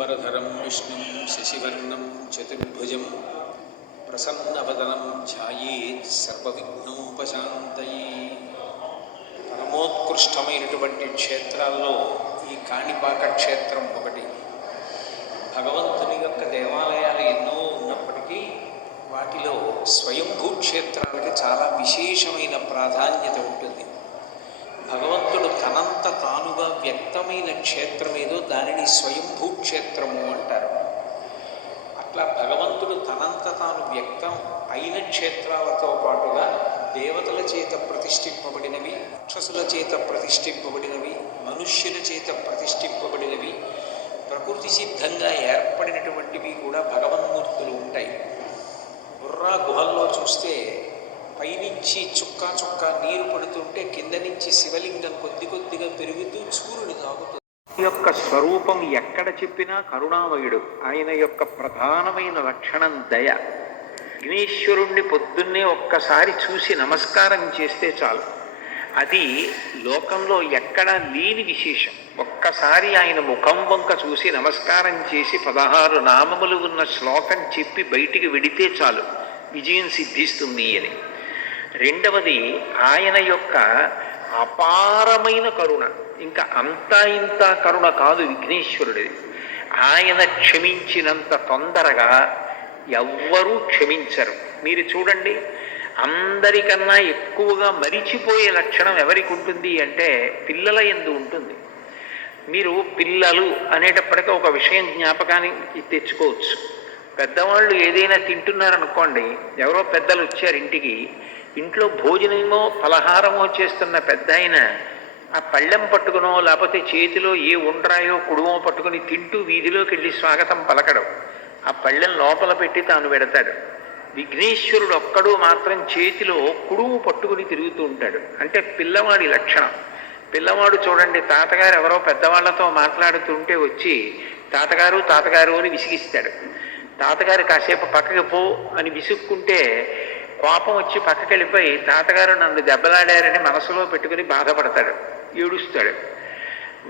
शुक्लाम्बरधरं विष्णुं शशिवर्णं चतुर्भुजं प्रसन्नवदनं ध्यायेत् सर्वविघ्नोपशान्तये. పరమోత్కృష్టమైనటువంటి క్షేత్రాల్లో ఈ కాణిపాక క్షేత్రం ఒకటి. భగవంతుని యొక్క దేవాలయాలు ఎన్నో ఉన్నప్పటికీ వాటిలో స్వయంభూ క్షేత్రాలకి చాలా విశేషమైన ప్రాధాన్యత ఉంటుంది. భగవంతుడు తనంత తానుగా వ్యక్తమైన క్షేత్రం ఏదో దానిని స్వయంభూ క్షేత్రము అంటారు. అట్లా భగవంతుడు తనంత తాను వ్యక్తం అయిన క్షేత్రాలతో పాటుగా దేవతల చేత ప్రతిష్ఠింపబడినవి, రాక్షసుల చేత ప్రతిష్ఠింపబడినవి, మనుష్యుల చేత ప్రతిష్ఠింపబడినవి, ప్రకృతి సిద్ధంగా ఏర్పడినటువంటివి కూడా భగవన్మూర్తులు ఉంటాయి. బుర్రా గుహల్లో చూస్తే పైనుంచి చుక్కా చుక్కా నీరు పడుతుంటే కింద నుంచి శివలింగం కొద్ది కొద్దిగా పెరుగుతూ సూర్యుడు తాగుతుంది. యొక్క స్వరూపం ఎక్కడ చెప్పినా కరుణామయుడు. ఆయన యొక్క ప్రధానమైన లక్షణం దయ. విఘ్నేశ్వరుణ్ణి పొద్దున్నే ఒక్కసారి చూసి నమస్కారం చేస్తే చాలు. అది లోకంలో ఎక్కడా లేని విశేషం. ఒక్కసారి ఆయన ముఖం వంక చూసి నమస్కారం చేసి 16 నామములు ఉన్న శ్లోకం చెప్పి బయటికి వెడితే చాలు, విజయం సిద్ధిస్తుంది అని. రెండవది ఆయన యొక్క అపారమైన కరుణ. ఇంకా అంతా ఇంత కరుణ కాదు విఘ్నేశ్వరుడిది. ఆయన క్షమించినంత తొందరగా ఎవ్వరూ క్షమించరు. మీరు చూడండి, అందరికన్నా ఎక్కువగా మరిచిపోయే లక్షణం ఎవరికి ఉంటుంది అంటే పిల్లల యందు ఉంటుంది. మీరు పిల్లలు అనేటప్పటికీ ఒక విషయం జ్ఞాపకానికి తెచ్చుకోవచ్చు. పెద్దవాళ్ళు ఏదైనా తింటున్నారనుకోండి, ఎవరో పెద్దలు వచ్చారు ఇంటికి, ఇంట్లో భోజనమో పలహారమో చేస్తున్న పెద్ద ఆయన ఆ పళ్ళెం పట్టుకునో లేకపోతే చేతిలో ఏ ఉండ్రాయో కుడుమో పట్టుకుని తింటూ వీధిలోకి వెళ్ళి స్వాగతం పలకడం, ఆ పళ్ళెం లోపల పెట్టి తాను పెడతాడు. విఘ్నేశ్వరుడు ఒక్కడు మాత్రం చేతిలో కుడుము పట్టుకుని తిరుగుతూ ఉంటాడు. అంటే పిల్లవాడి లక్షణం. పిల్లవాడు చూడండి, తాతగారు ఎవరో పెద్దవాళ్లతో మాట్లాడుతుంటే వచ్చి తాతగారు తాతగారు అని విసిగిస్తాడు. తాతగారు కాసేపు పక్కకి పో అని విసుక్కుంటే కోపం వచ్చి పక్కకి వెళ్ళిపోయి తాతగారు నన్ను దెబ్బలాడారని మనసులో పెట్టుకుని బాధపడతాడు, ఏడుస్తాడు.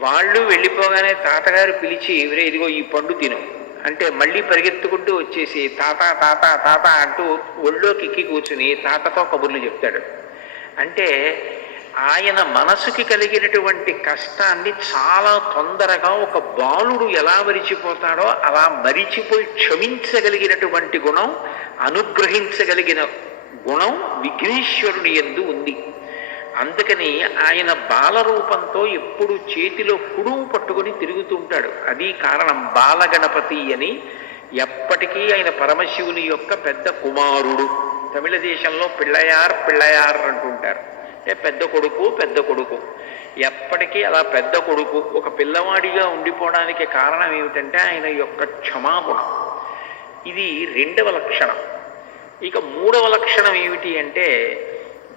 వాళ్ళు వెళ్ళిపోగానే తాతగారు పిలిచి ఇవరే ఇదిగో ఈ పండు తిను అంటే మళ్ళీ పరిగెత్తుకుంటూ వచ్చేసి తాత తాత తాత అంటూ ఒళ్ళోకి ఎక్కి కూర్చుని తాతతో కబుర్లు చెప్తాడు. అంటే ఆయన మనసుకి కలిగినటువంటి కష్టాన్ని చాలా తొందరగా ఒక బాలుడు ఎలా మరిచిపోతాడో అలా మరిచిపోయి క్షమించగలిగినటువంటి గుణం, అనుగ్రహించగలిగిన గుణం విఘ్నేశ్వరుని యందు ఉంది. అందుకని ఆయన బాలరూపంతో ఎప్పుడు చేతిలో కుడుము పట్టుకుని తిరుగుతుంటాడు. అది కారణం. బాలగణపతి అని ఎప్పటికీ ఆయన పరమశివుని యొక్క పెద్ద కుమారుడు. తమిళ దేశంలో పిళ్ళయార్ పిళ్ళయార్ అంటుంటారు. అంటే పెద్ద కొడుకు పెద్ద కొడుకు. ఎప్పటికీ అలా పెద్ద కొడుకు ఒక పిల్లవాడిగా ఉండిపోవడానికి కారణం ఏమిటంటే ఆయన యొక్క క్షమాగుణం. ఇది రెండవ లక్షణం. ఇక మూడవ లక్షణం ఏమిటి అంటే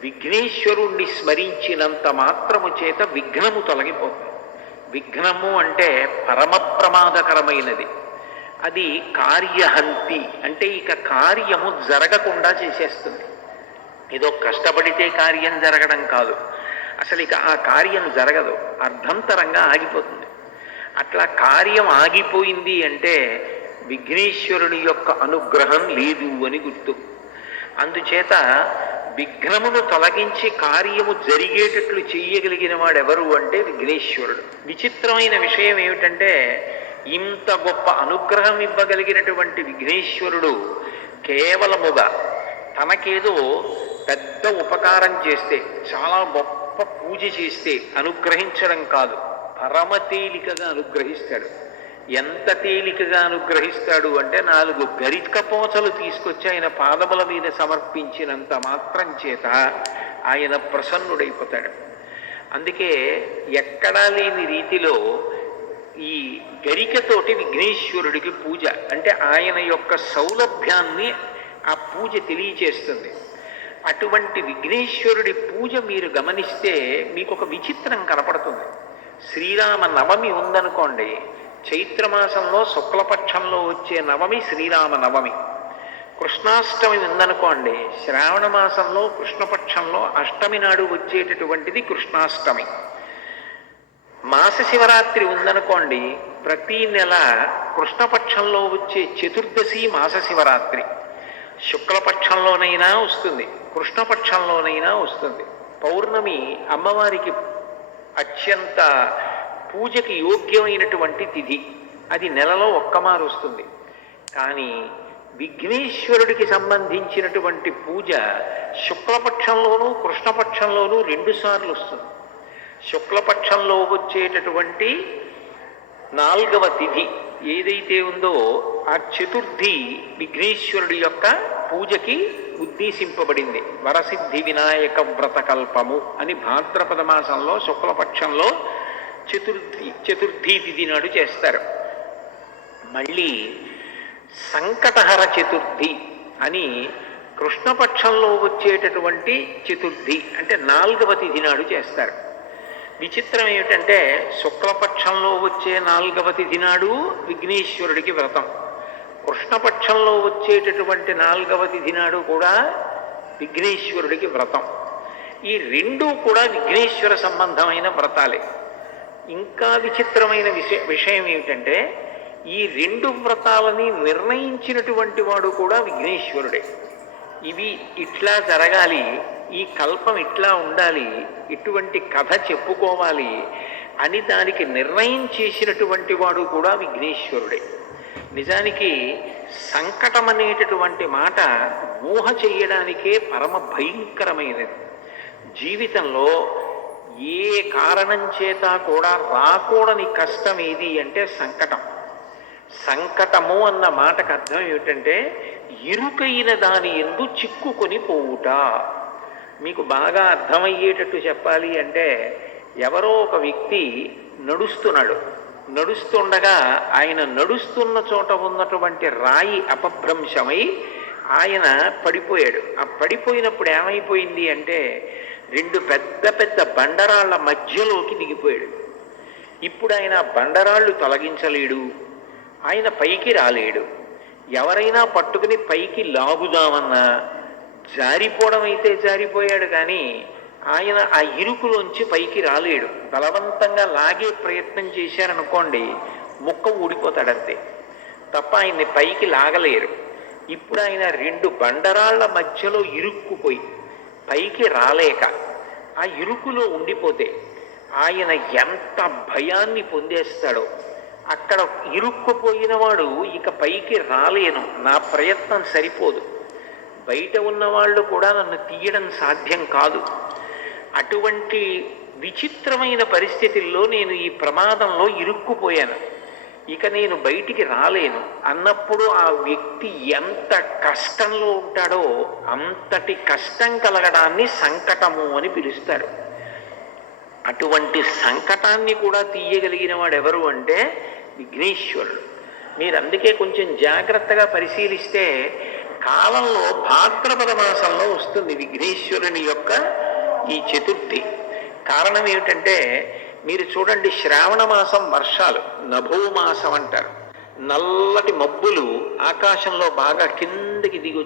విఘ్నేశ్వరుణ్ణి స్మరించినంత మాత్రము చేత విఘ్నము తొలగిపోతుంది. విఘ్నము అంటే పరమ ప్రమాదకరమైనది. అది కార్యహంతి, అంటే ఇక కార్యము జరగకుండా చేసేస్తుంది. ఏదో కష్టపడితే కార్యం జరగడం కాదు, అసలు ఇక ఆ కార్యం జరగదు, అర్ధంతరంగా ఆగిపోతుంది. అట్లా కార్యం ఆగిపోయింది అంటే విఘ్నేశ్వరుని యొక్క అనుగ్రహం లేదు అని గుర్తు. అందుచేత విఘ్నమును తొలగించి కార్యము జరిగేటట్లు చెయ్యగలిగిన వాడెవరు అంటే విఘ్నేశ్వరుడు. విచిత్రమైన విషయం ఏమిటంటే ఇంత గొప్ప అనుగ్రహం ఇవ్వగలిగినటువంటి విఘ్నేశ్వరుడు కేవలముగా తనకేదో పెద్ద ఉపకారం చేస్తే, చాలా గొప్ప పూజ చేస్తే అనుగ్రహించడం కాదు, పరమ తేలికగా అనుగ్రహిస్తాడు. ఎంత తేలికగా అనుగ్రహిస్తాడు అంటే 4 గరికపోచలు తీసుకొచ్చి ఆయన పాదముల మీద సమర్పించినంత మాత్రం చేత ఆయన ప్రసన్నుడైపోతాడు. అందుకే ఎక్కడా లేని రీతిలో ఈ గరికతోటి విఘ్నేశ్వరుడికి పూజ, అంటే ఆయన యొక్క సౌలభ్యాన్ని ఆ పూజ తెలియచేస్తుంది. అటువంటి విఘ్నేశ్వరుడి పూజ మీరు గమనిస్తే మీకు ఒక విచిత్రం కనపడుతుంది. శ్రీరామ నవమి ఉందనుకోండి, చైత్రమాసంలో శుక్లపక్షంలో వచ్చే నవమి శ్రీరామ నవమి. కృష్ణాష్టమి ఉందనుకోండి, శ్రావణ మాసంలో కృష్ణపక్షంలో అష్టమి నాడు వచ్చేటటువంటిది కృష్ణాష్టమి. మాస శివరాత్రి ఉందనుకోండి, ప్రతి నెల కృష్ణపక్షంలో వచ్చే చతుర్దశి మాస శివరాత్రి. శుక్లపక్షంలోనైనా వస్తుంది, కృష్ణపక్షంలోనైనా వస్తుంది. పౌర్ణమి అమ్మవారికి అత్యంత పూజకి యోగ్యమైనటువంటి తిథి. అది నెలలో ఒక్కమారు వస్తుంది. కానీ విఘ్నేశ్వరుడికి సంబంధించినటువంటి పూజ శుక్లపక్షంలోనూ కృష్ణపక్షంలోనూ 2 సార్లు వస్తుంది. శుక్లపక్షంలో వచ్చేటటువంటి 4వ తిథి ఏదైతే ఉందో ఆ చతుర్థి విఘ్నేశ్వరుడి యొక్క పూజకి ఉద్దేశింపబడింది. వరసిద్ధి వినాయక వ్రతకల్పము అని భాద్రపద మాసంలో శుక్లపక్షంలో చతుర్థి తిథి నాడు చేస్తారు. మళ్ళీ సంకటహర చతుర్థి అని కృష్ణపక్షంలో వచ్చేటటువంటి చతుర్థి అంటే 4వ తిథి నాడు చేస్తారు. విచిత్రం ఏమిటంటే శుక్లపక్షంలో వచ్చే 4వ తిథి నాడు విఘ్నేశ్వరుడికి వ్రతం, కృష్ణపక్షంలో వచ్చేటటువంటి 4వ తిథి నాడు కూడా విఘ్నేశ్వరుడికి వ్రతం. ఈ 2 కూడా విఘ్నేశ్వర సంబంధమైన వ్రతాలే. ఇంకా విచిత్రమైన విషయం ఏమిటంటే ఈ 2 వ్రతాలని నిర్ణయించినటువంటి వాడు కూడా విఘ్నేశ్వరుడే. ఇవి ఇట్లా జరగాలి, ఈ కల్పం ఇట్లా ఉండాలి, ఇటువంటి కథ చెప్పుకోవాలి అని దానికి నిర్ణయం చేసినటువంటి వాడు కూడా విఘ్నేశ్వరుడే. నిజానికి సంకటం అనేటటువంటి మాట ఊహ చేయడానికే పరమ భయంకరమైనది. జీవితంలో ఏ కారణం చేత కూడా రాకూడని కష్టం ఏది అంటే సంకటం. సంకటము అన్న మాటకు అర్థం ఏమిటంటే ఇరుకైన దాని యందు చిక్కుకొని పోవుట. మీకు బాగా అర్థమయ్యేటట్టు చెప్పాలి అంటే ఎవరో ఒక వ్యక్తి నడుస్తుండగా ఆయన నడుస్తున్న చోట ఉన్నటువంటి రాయి అపభ్రంశమై ఆయన పడిపోయాడు. ఆ పడిపోయినప్పుడు ఏమైపోయింది అంటే 2 పెద్ద పెద్ద బండరాళ్ల మధ్యలోకి దిగిపోయాడు. ఇప్పుడు ఆయన బండరాళ్ళు తొలగించలేడు, ఆయన పైకి రాలేడు. ఎవరైనా పట్టుకుని పైకి లాగుదామన్నా జారిపోవడం అయితే జారిపోయాడు, కానీ ఆయన ఆ ఇరుకులోంచి పైకి రాలేడు. బలవంతంగా లాగే ప్రయత్నం చేశారనుకోండి ముక్క ఊడిపోతాడంతే తప్ప ఆయన్ని పైకి లాగలేరు. ఇప్పుడు ఆయన 2 బండరాళ్ల మధ్యలో ఇరుక్కుపోయి పైకి రాలేక ఆ ఇరుకులో ఉండిపోతే ఆయన ఎంత భయాన్ని పొందేస్తాడో. అక్కడ ఇరుక్కుపోయిన వాడు ఇక పైకి రాలేను, నా ప్రయత్నం సరిపోదు, బయట ఉన్నవాళ్ళు కూడా నన్ను తీయడం సాధ్యం కాదు, అటువంటి విచిత్రమైన పరిస్థితుల్లో నేను ఈ ప్రమాదంలో ఇరుక్కుపోయాను, ఇక నేను బయటికి రాలేను అన్నప్పుడు ఆ వ్యక్తి ఎంత కష్టంలో ఉంటాడో అంతటి కష్టం కలగడాన్ని సంకటము అని పిలుస్తారు. అటువంటి సంకటాన్ని కూడా తీయగలిగిన వాడు ఎవరు అంటే విఘ్నేశ్వరుడు. మీరు అందుకే కొంచెం జాగ్రత్తగా పరిశీలిస్తే కాలంలో భాద్రపద మాసంలో వస్తుంది విఘ్నేశ్వరుని యొక్క ఈ చతుర్థి. కారణం ఏమిటంటే మీరు చూడండి, శ్రావణ మాసం వర్షాలు నభో మాసం అంటారు. నల్లటి మబ్బులు ఆకాశంలో బాగా కిందకి దిగి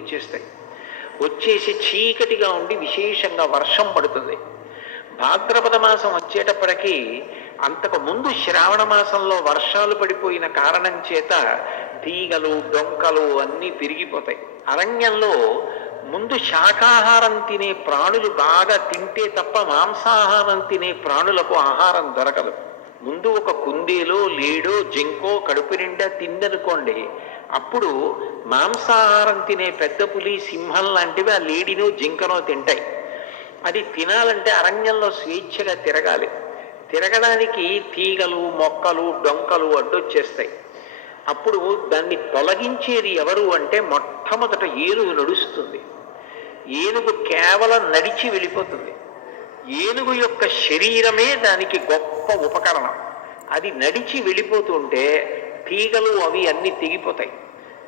వచ్చేసి చీకటిగా ఉండి విశేషంగా వర్షం పడుతుంది. భాద్రపద మాసం వచ్చేటప్పటికీ అంతకు ముందు శ్రావణ మాసంలో వర్షాలు పడిపోయిన కారణం చేత తీగలు డొంకలు అన్నీ పెరిగిపోతాయి. అరణ్యంలో ముందు శాకాహారం తినే ప్రాణులు బాగా తింటే తప్ప మాంసాహారం తినే ప్రాణులకు ఆహారం దొరకదు. ముందు ఒక కుందేలో లేడో జింకో కడుపు నిండా తిందనుకోండి, అప్పుడు మాంసాహారం తినే పెద్ద పులి సింహం లాంటివి ఆ లేడినో జింకనో తింటాయి. అది తినాలంటే అరణ్యంలో స్వేచ్ఛగా తిరగాలి. తిరగడానికి తీగలు మొక్కలు డొంకలు అడ్డొచ్చేస్తాయి. అప్పుడు దాన్ని తొలగించేది ఎవరు అంటే మొట్టమొదట ఏనుగు నడుస్తుంది. ఏనుగు కేవలం నడిచి వెళ్ళిపోతుంది. ఏనుగు యొక్క శరీరమే దానికి గొప్ప ఉపకరణం. అది నడిచి వెళ్ళిపోతుంటే తీగలు అవి అన్నీ తెగిపోతాయి.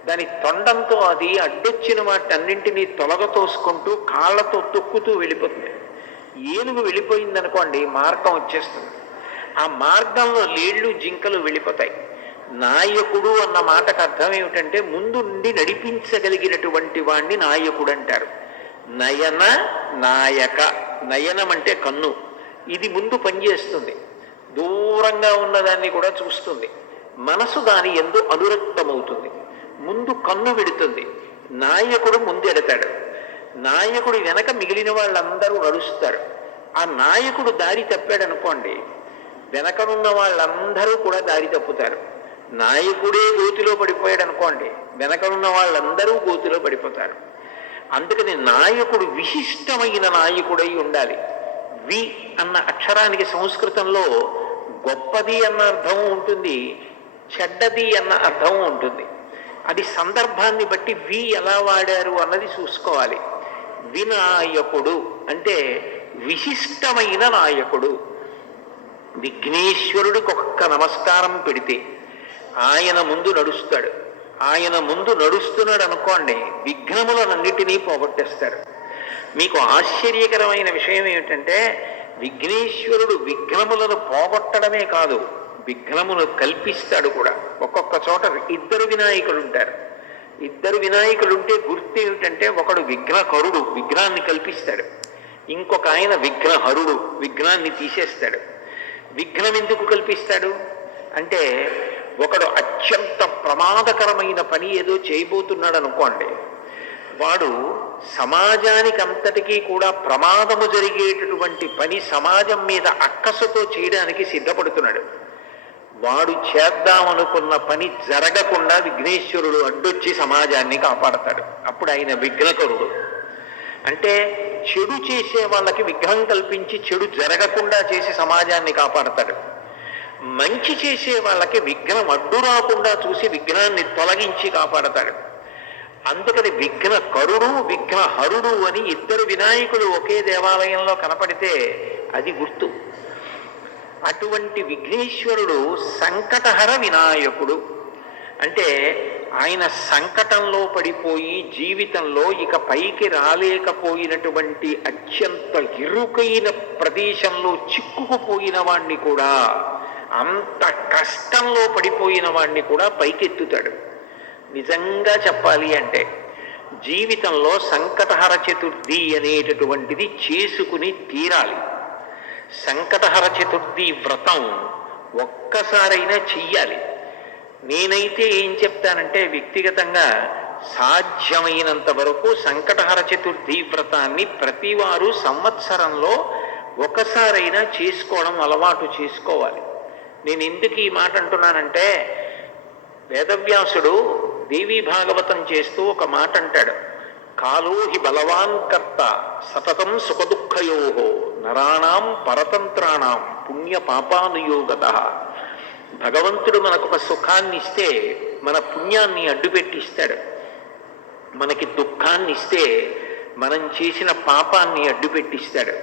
దాని తొండంతో అది అడ్డొచ్చిన వాటన్నింటినీ తొలగతోసుకుంటూ కాళ్ళతో తొక్కుతూ వెళ్ళిపోతుంది. ఏనుగు వెళ్ళిపోయిందనుకోండి మార్గం వచ్చేస్తుంది. ఆ మార్గంలో లేళ్ళు జింకలు వెళ్ళిపోతాయి. నాయకుడు అన్న మాటకు అర్థం ఏమిటంటే ముందు నుండి నడిపించగలిగినటువంటి వాణ్ణి నాయకుడు అంటారు. నయన నాయక, నయనం అంటే కన్ను, ఇది ముందు పనిచేస్తుంది, దూరంగా ఉన్నదాన్ని కూడా చూస్తుంది. మనసు దాని యందు అనురక్తమవుతుంది. ముందు కన్ను విడుతుంది, నాయకుడు ముందెడతాడు, నాయకుడు వెనక మిగిలిన వాళ్ళందరూ నడుస్తారు. ఆ నాయకుడు దారి తప్పాడు అనుకోండి, వెనకనున్న వాళ్ళందరూ కూడా దారి తప్పుతారు. నాయకుడే గోతిలో పడిపోయాడు అనుకోండి, వెనకనున్న వాళ్ళందరూ గోతిలో పడిపోతారు. అందుకని నాయకుడు విశిష్టమైన నాయకుడై ఉండాలి. వి అన్న అక్షరానికి సంస్కృతంలో గొప్పది అన్న అర్థం ఉంటుంది, చెడ్డది అన్న అర్థం ఉంటుంది. అది సందర్భాన్ని బట్టి వి ఎలా వాడారు అన్నది చూసుకోవాలి. వినాయకుడు అంటే విశిష్టమైన నాయకుడు. విఘ్నేశ్వరుడికి ఒక్క నమస్కారం పెడితే ఆయన ముందు నడుస్తాడు. ఆయన ముందు నడుస్తున్నాడు అనుకోండి, విఘ్నములనన్నిటినీ పోగొట్టేస్తాడు. మీకు ఆశ్చర్యకరమైన విషయం ఏమిటంటే, విఘ్నేశ్వరుడు విఘ్నములను పోగొట్టడమే కాదు, విఘ్నమును కల్పిస్తాడు కూడా. ఒక్కొక్క చోట ఇద్దరు వినాయకులు ఉంటారు. ఇద్దరు వినాయకులు ఉంటే గుర్తు ఏమిటంటే, ఒకడు విఘ్నకరుడు, విఘ్నాన్ని కల్పిస్తాడు. ఇంకొక ఆయన విఘ్నహరుడు, విఘ్నాన్ని తీసేస్తాడు. విఘ్నం ఎందుకు కల్పిస్తాడు అంటే, ఒకడు అత్యంత ప్రమాదకరమైన పని ఏదో చేయబోతున్నాడు అనుకోండి, వాడు సమాజానికి అంతటికీ కూడా ప్రమాదము జరిగేటటువంటి పని సమాజం మీద అక్కసుతో చేయడానికి సిద్ధపడుతున్నాడు. వాడు చేద్దామనుకున్న పని జరగకుండా విఘ్నేశ్వరుడు అడ్డొచ్చి సమాజాన్ని కాపాడతాడు. అప్పుడు ఆయన విఘ్నకరుడు. అంటే చెడు చేసే వాళ్ళకి విఘ్నం కల్పించి చెడు జరగకుండా చేసి సమాజాన్ని కాపాడతాడు. మంచి చేసే వాళ్ళకి విఘ్నం అడ్డు రాకుండా చూసి విఘ్నాన్ని తొలగించి కాపాడతాడు. అందుకని విఘ్నకరుడు, విఘ్నహరుడు అని ఇద్దరు వినాయకులు ఒకే దేవాలయంలో కనపడితే అది గుర్తు. అటువంటి విఘ్నేశ్వరుడు సంకటహర వినాయకుడు. అంటే ఆయన సంకటంలో పడిపోయి జీవితంలో ఇక పైకి రాలేకపోయినటువంటి అత్యంత ఇరుకైన ప్రదేశంలో చిక్కుకుపోయిన వాణ్ణి కూడా, అంత కష్టంలో పడిపోయిన వాణ్ణి కూడా పైకెత్తుతాడు. నిజంగా చెప్పాలి అంటే జీవితంలో సంకటహర చతుర్థి అనేటటువంటిది చేసుకుని తీరాలి. సంకటహర చతుర్థి వ్రతం ఒక్కసారైనా చెయ్యాలి. నేనైతే ఏం చెప్తానంటే, వ్యక్తిగతంగా సాధ్యమైనంత వరకు సంకటహర చతుర్థి వ్రతాన్ని ప్రతివారు సంవత్సరంలో ఒకసారైనా చేసుకోవడం అలవాటు చేసుకోవాలి. నేను ఎందుకు ఈ మాట అంటున్నానంటే, వేదవ్యాసుడు దేవీ భాగవతం చేస్తూ ఒక మాట అంటాడు, కాలో హి బలవాన్ కర్త సతతం సుఖదుఃఖయోహో నరాణాం పరతంత్రాణం పుణ్య పాపానుయోగత. భగవంతుడు మనకు ఒక సుఖాన్ని ఇస్తే మన పుణ్యాన్ని అడ్డుపెట్టిస్తాడు. మనకి దుఃఖాన్ని ఇస్తే మనం చేసిన పాపాన్ని అడ్డుపెట్టిస్తాడు.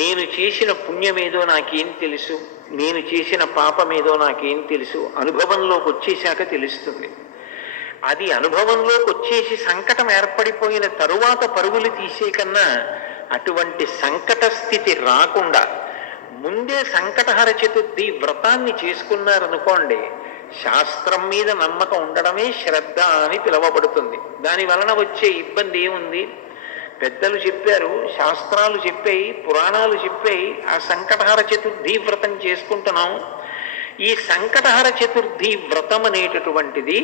నేను చేసిన పుణ్యమేదో నాకేం తెలుసు, నేను చేసిన పాపమేదో నాకేం తెలుసు, అనుభవంలోకి వచ్చేశాక తెలుస్తుంది. అది అనుభవంలోకి వచ్చేసి సంకటం ఏర్పడిపోయిన తరువాత పరుగులు తీసే కన్నా అటువంటి సంకట స్థితి రాకుండా ముందే సంకటహర చతుర్థి వ్రతాన్ని చేసుకున్నారనుకోండి, శాస్త్రం మీద నమ్మకం ఉండడమే శ్రద్ధ అని పిలువబడుతుంది. దాని వలన వచ్చే ఇబ్బంది ఏముంది? పెద్దలు చెప్పారు, శాస్త్రాలు చెప్పాయి, పురాణాలు చెప్పాయి, ఆ సంకటహర చతుర్థి వ్రతం చేసుకుంటున్నాం. ఈ సంకటహర చతుర్థి వ్రతం అనేటటువంటిది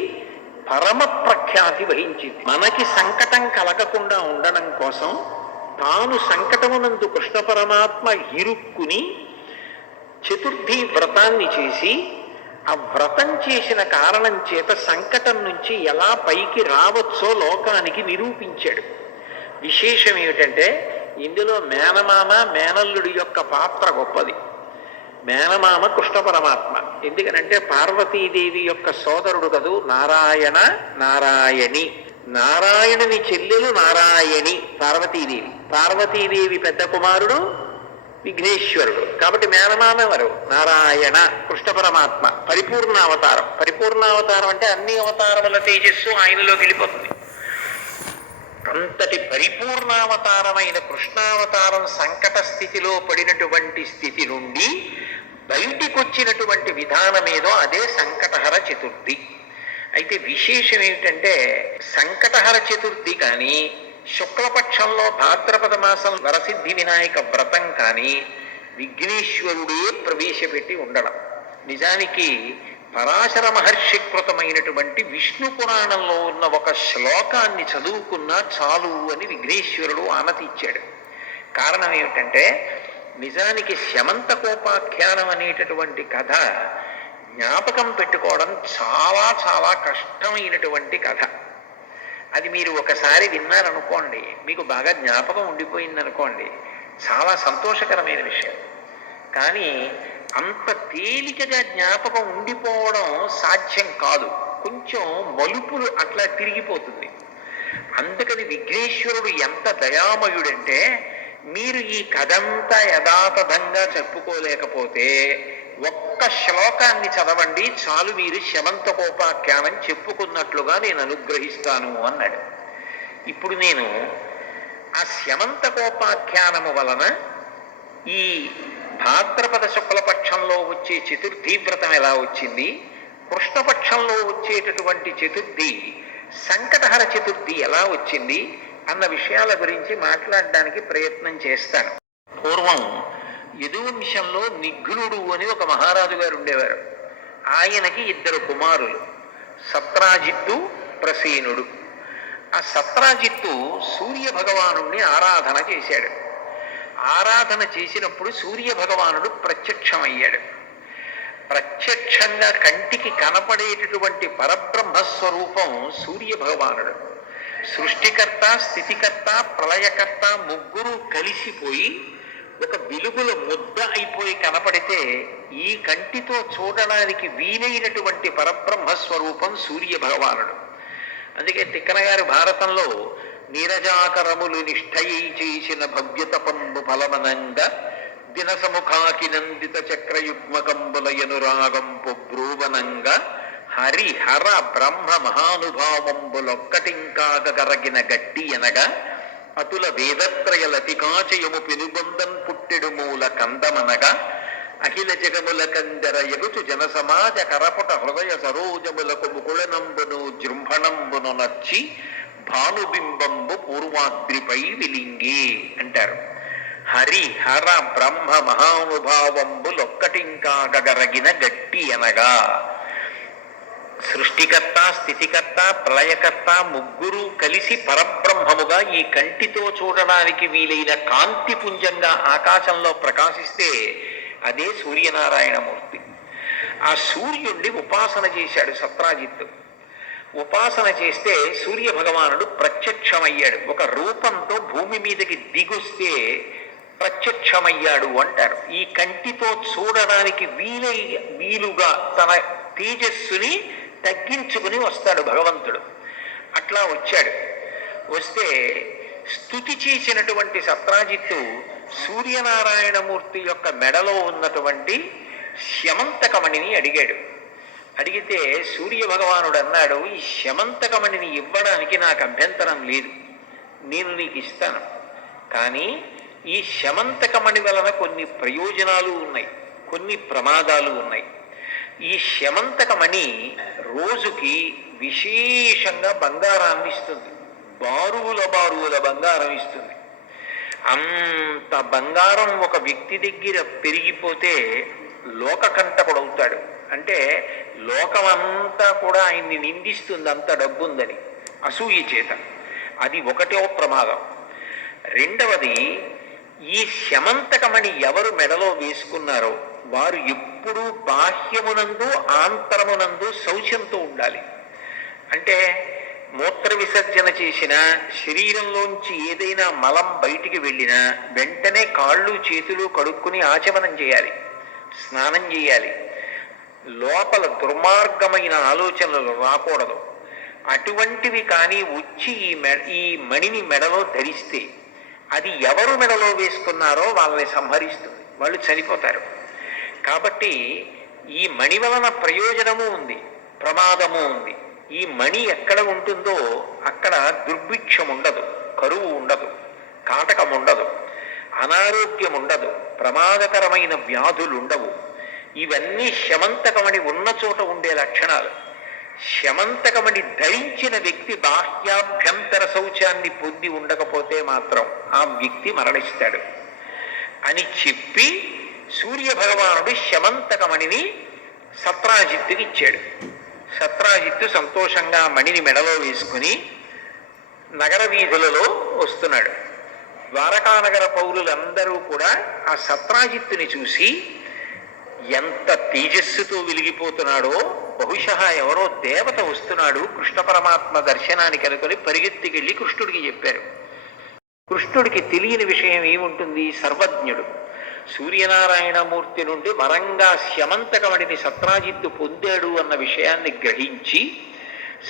పరమ ప్రఖ్యాతి వహించింది. మనకి సంకటం కలగకుండా ఉండడం కోసం తాను సంకటమునందు కృష్ణ పరమాత్మ ఇరుక్కుని చతుర్థి వ్రతాన్ని చేసి, ఆ వ్రతం చేసిన కారణం చేత సంకటం నుంచి ఎలా పైకి రావచ్చో లోకానికి నిరూపించాడు. విశేషం ఏమిటంటే, ఇందులో మేనమామ మేనల్లుడి యొక్క పాత్ర గొప్పది. మేనమామ కృష్ణ పరమాత్మ. ఎందుకనంటే పార్వతీదేవి యొక్క సోదరుడు కదూ నారాయణ నారాయణి. నారాయణుని చెల్లెలు నారాయణి పార్వతీదేవి. పార్వతీదేవి పెద్ద కుమారుడు విఘ్నేశ్వరుడు. కాబట్టి మేనమామ ఎవరు? నారాయణ కృష్ణ పరమాత్మ. పరిపూర్ణావతారం. పరిపూర్ణావతారం అంటే అన్ని అవతారముల తేజస్సు ఆయనలోకి వెళ్ళిపోతుంది. అంతటి పరిపూర్ణావతారమైన కృష్ణావతారం సంకట స్థితిలో పడినటువంటి స్థితి నుండి బయటికొచ్చినటువంటి విధానమేదో అదే సంకటహర చతుర్థి. అయితే విశేషం ఏమిటంటే, సంకటహర చతుర్థి కానీ, శుక్లపక్షంలో భాద్రపద మాసం వరసిద్ధి వినాయక వ్రతం కానీ విఘ్నేశ్వరుడే ప్రవేశపెట్టి ఉండడం. నిజానికి పరాశర మహర్షి కృతమైనటువంటి విష్ణు పురాణంలో ఉన్న ఒక శ్లోకాన్ని చదువుకున్నా చాలు అని విఘ్నేశ్వరుడు ఆనతి ఇచ్చాడు. కారణం ఏమిటంటే, నిజానికి శమంతకోపాఖ్యానం అనేటటువంటి కథ జ్ఞాపకం పెట్టుకోవడం చాలా చాలా కష్టమైనటువంటి కథ. అది మీరు ఒకసారి విన్నారనుకోండి, మీకు బాగా జ్ఞాపకం ఉండిపోయిందనుకోండి, చాలా సంతోషకరమైన విషయం. కానీ అంత తేలికగా జ్ఞాపకం ఉండిపోవడం సాధ్యం కాదు. కొంచెం మలుపులు అట్లా తిరిగిపోతుంది. అందుకని విఘ్నేశ్వరుడు ఎంత దయామయుడంటే, మీరు ఈ కథంతా యథాతథంగా చెప్పుకోలేకపోతే ఒక్క శ్లోకాన్ని చదవండి చాలు, మీరు శమంతకోపాఖ్యానం చెప్పుకున్నట్లుగా నేను అనుగ్రహిస్తాను అన్నాడు. ఇప్పుడు నేను ఆ శమంతకోపాఖ్యానము వలన ఈ భాద్రపద శుక్లపక్షంలో వచ్చే చతుర్థి వ్రతం ఎలా వచ్చింది, కృష్ణపక్షంలో వచ్చేటటువంటి చతుర్థి సంకటహర చతుర్థి ఎలా వచ్చింది అన్న విషయాల గురించి మాట్లాడడానికి ప్రయత్నం చేస్తాను. పూర్వం యదువంశంలో నిఘ్నుడు అని ఒక మహారాజు గారు ఉండేవారు. ఆయనకి 2 కుమారులు, సత్రాజిత్తు, ప్రసేనుడు. ఆ సత్రాజిత్తు సూర్య భగవానుణ్ణి ఆరాధన చేశాడు. ఆరాధన చేసినప్పుడు సూర్య భగవానుడు ప్రత్యక్షమయ్యాడు. ప్రత్యక్షంగా కంటికి కనపడేటటువంటి పరబ్రహ్మస్వరూపం సూర్య భగవానుడు. సృష్టికర్త, స్థితికర్త, ప్రళయకర్త ముగ్గురు కలిసిపోయి ఒక వెలుగుల ముద్ద అయిపోయి కనపడితే ఈ కంటితో చూడడానికి వీలైనటువంటి పరబ్రహ్మస్వరూపం సూర్య భగవానుడు. అందుకే తిక్కన గారు భారతంలో నీరజాకరములు నిష్ఠయి చేసిన భవ్యతపంబు ఫలమనంగా దినసముఖాకి నందిత చక్రయుగ్మకంబులయనురాగంపు బ్రూవనంగా హరి హర బ్రహ్మ మహానుభావంబులొక్కటింకాగరగిన గట్టి అనగా అతుల వేదత్రయ లతికాచయము పెనుబంధం పుట్టెడు మూల కందమనగా అఖిల జగముల కందర ఎగుచు జన సమాజ కరపుట హృదయ సరోజములకు ముకుళనంబును జృంభణంబును నచ్చి భానుబింబంబు పూర్వాద్రిపై విలింగి అంటారు. హరి హర బ్రహ్మ మహానుభావంబులొక్కటింకాగరగిన గట్టి అనగా సృష్టికర్త, స్థితికర్త, ప్రళయకర్త ముగ్గురు కలిసి పరబ్రహ్మముగా ఈ కంటితో చూడడానికి వీలైన కాంతిపుంజంగా ఆకాశంలో ప్రకాశిస్తే అదే సూర్యనారాయణమూర్తి. ఆ సూర్యుణ్ణి ఉపాసన చేశాడు సత్రాజిత్తు. ఉపాసన చేస్తే సూర్య భగవానుడు ప్రత్యక్షమయ్యాడు. ఒక రూపంతో భూమి మీదకి దిగొస్తే ప్రత్యక్షమయ్యాడు అంటారు. ఈ కంటితో చూడడానికి వీలుగా తన తేజస్సుని తగ్గించుకుని వస్తాడు భగవంతుడు. అట్లా వచ్చాడు. వస్తే స్తుతి చేసినటువంటి సత్రాజిత్తు సూర్యనారాయణమూర్తి యొక్క మెడలో ఉన్నటువంటి శమంతకమణిని అడిగాడు. అడిగితే సూర్య భగవానుడు అన్నాడు, ఈ శమంతకమణిని ఇవ్వడానికి నాకు అభ్యంతరం లేదు, నేను నీకు ఇస్తాను. కానీ ఈ శమంతకమణి వలన కొన్ని ప్రయోజనాలు ఉన్నాయి, కొన్ని ప్రమాదాలు ఉన్నాయి. ఈ శమంతకమణి రోజుకి విశేషంగా బంగారాన్ని ఇస్తుంది, బారువుల బంగారం ఇస్తుంది. అంత బంగారం ఒక వ్యక్తి దగ్గర పెరిగిపోతే లోకకంటకుడవుతాడు. అంటే లోకమంతా కూడా ఆయన్ని నిందిస్తుంది, అంత డబ్బుందని అసూయ చేత. అది ఒకటో ప్రమాదం. రెండవది, ఈ శమంతకమణి ఎవరు మెడలో వేసుకున్నారో వారు ఎప్పుడూ బాహ్యమునందు ఆంతరమునందు శౌచంతో ఉండాలి. అంటే మూత్ర విసర్జన చేసిన, శరీరంలోంచి ఏదైనా మలం బయటికి వెళ్ళినా వెంటనే కాళ్ళు చేతులు కడుక్కుని ఆచమనం చేయాలి, స్నానం చేయాలి. లోపల దుర్మార్గమైన ఆలోచనలు రాకూడదు. అటువంటివి కానీ వచ్చి ఈ మణిని మెడలో ధరిస్తే అది ఎవరు మెడలో వేసుకున్నారో వాళ్ళని సంహరిస్తుంది, వాళ్ళు చనిపోతారు. కాబట్టి ఈ మణి వలన ప్రయోజనము ఉంది, ప్రమాదము ఉంది. ఈ మణి ఎక్కడ ఉంటుందో అక్కడ దుర్భిక్షం ఉండదు, కరువు ఉండదు, కాటకం ఉండదు, అనారోగ్యం ఉండదు, ప్రమాదకరమైన వ్యాధులు ఉండవు. ఇవన్నీ శమంతకమణి ఉన్న చోట ఉండే లక్షణాలు. శమంతకమణి ధరించిన వ్యక్తి బాహ్యాభ్యంతర శౌచాన్ని పొంది ఉండకపోతే మాత్రం ఆ వ్యక్తి మరణిస్తాడు అని చెప్పి సూర్య భగవానుడు శమంతకమణిని సత్రాజిత్తుకి ఇచ్చాడు. సత్రాజిత్తు సంతోషంగా మణిని మెడలో వేసుకుని నగర వీధులలో వస్తున్నాడు. ద్వారకానగర పౌరులందరూ కూడా ఆ సత్రాజిత్తుని చూసి ఎంత తేజస్సుతో వెలిగిపోతున్నాడో, బహుశः ఎవరో దేవత వస్తున్నాడు కృష్ణ పరమాత్మ దర్శనానికి అనుకొని పరిగెత్తికెళ్ళి కృష్ణుడికి చెప్పారు. కృష్ణుడికి తెలియని విషయం ఏముంటుంది? సర్వజ్ఞుడు. సూర్యనారాయణమూర్తి నుండి వరంగా స్యమంతకమణిని సత్రాజిత్తు పొందాడు అన్న విషయాన్ని గ్రహించి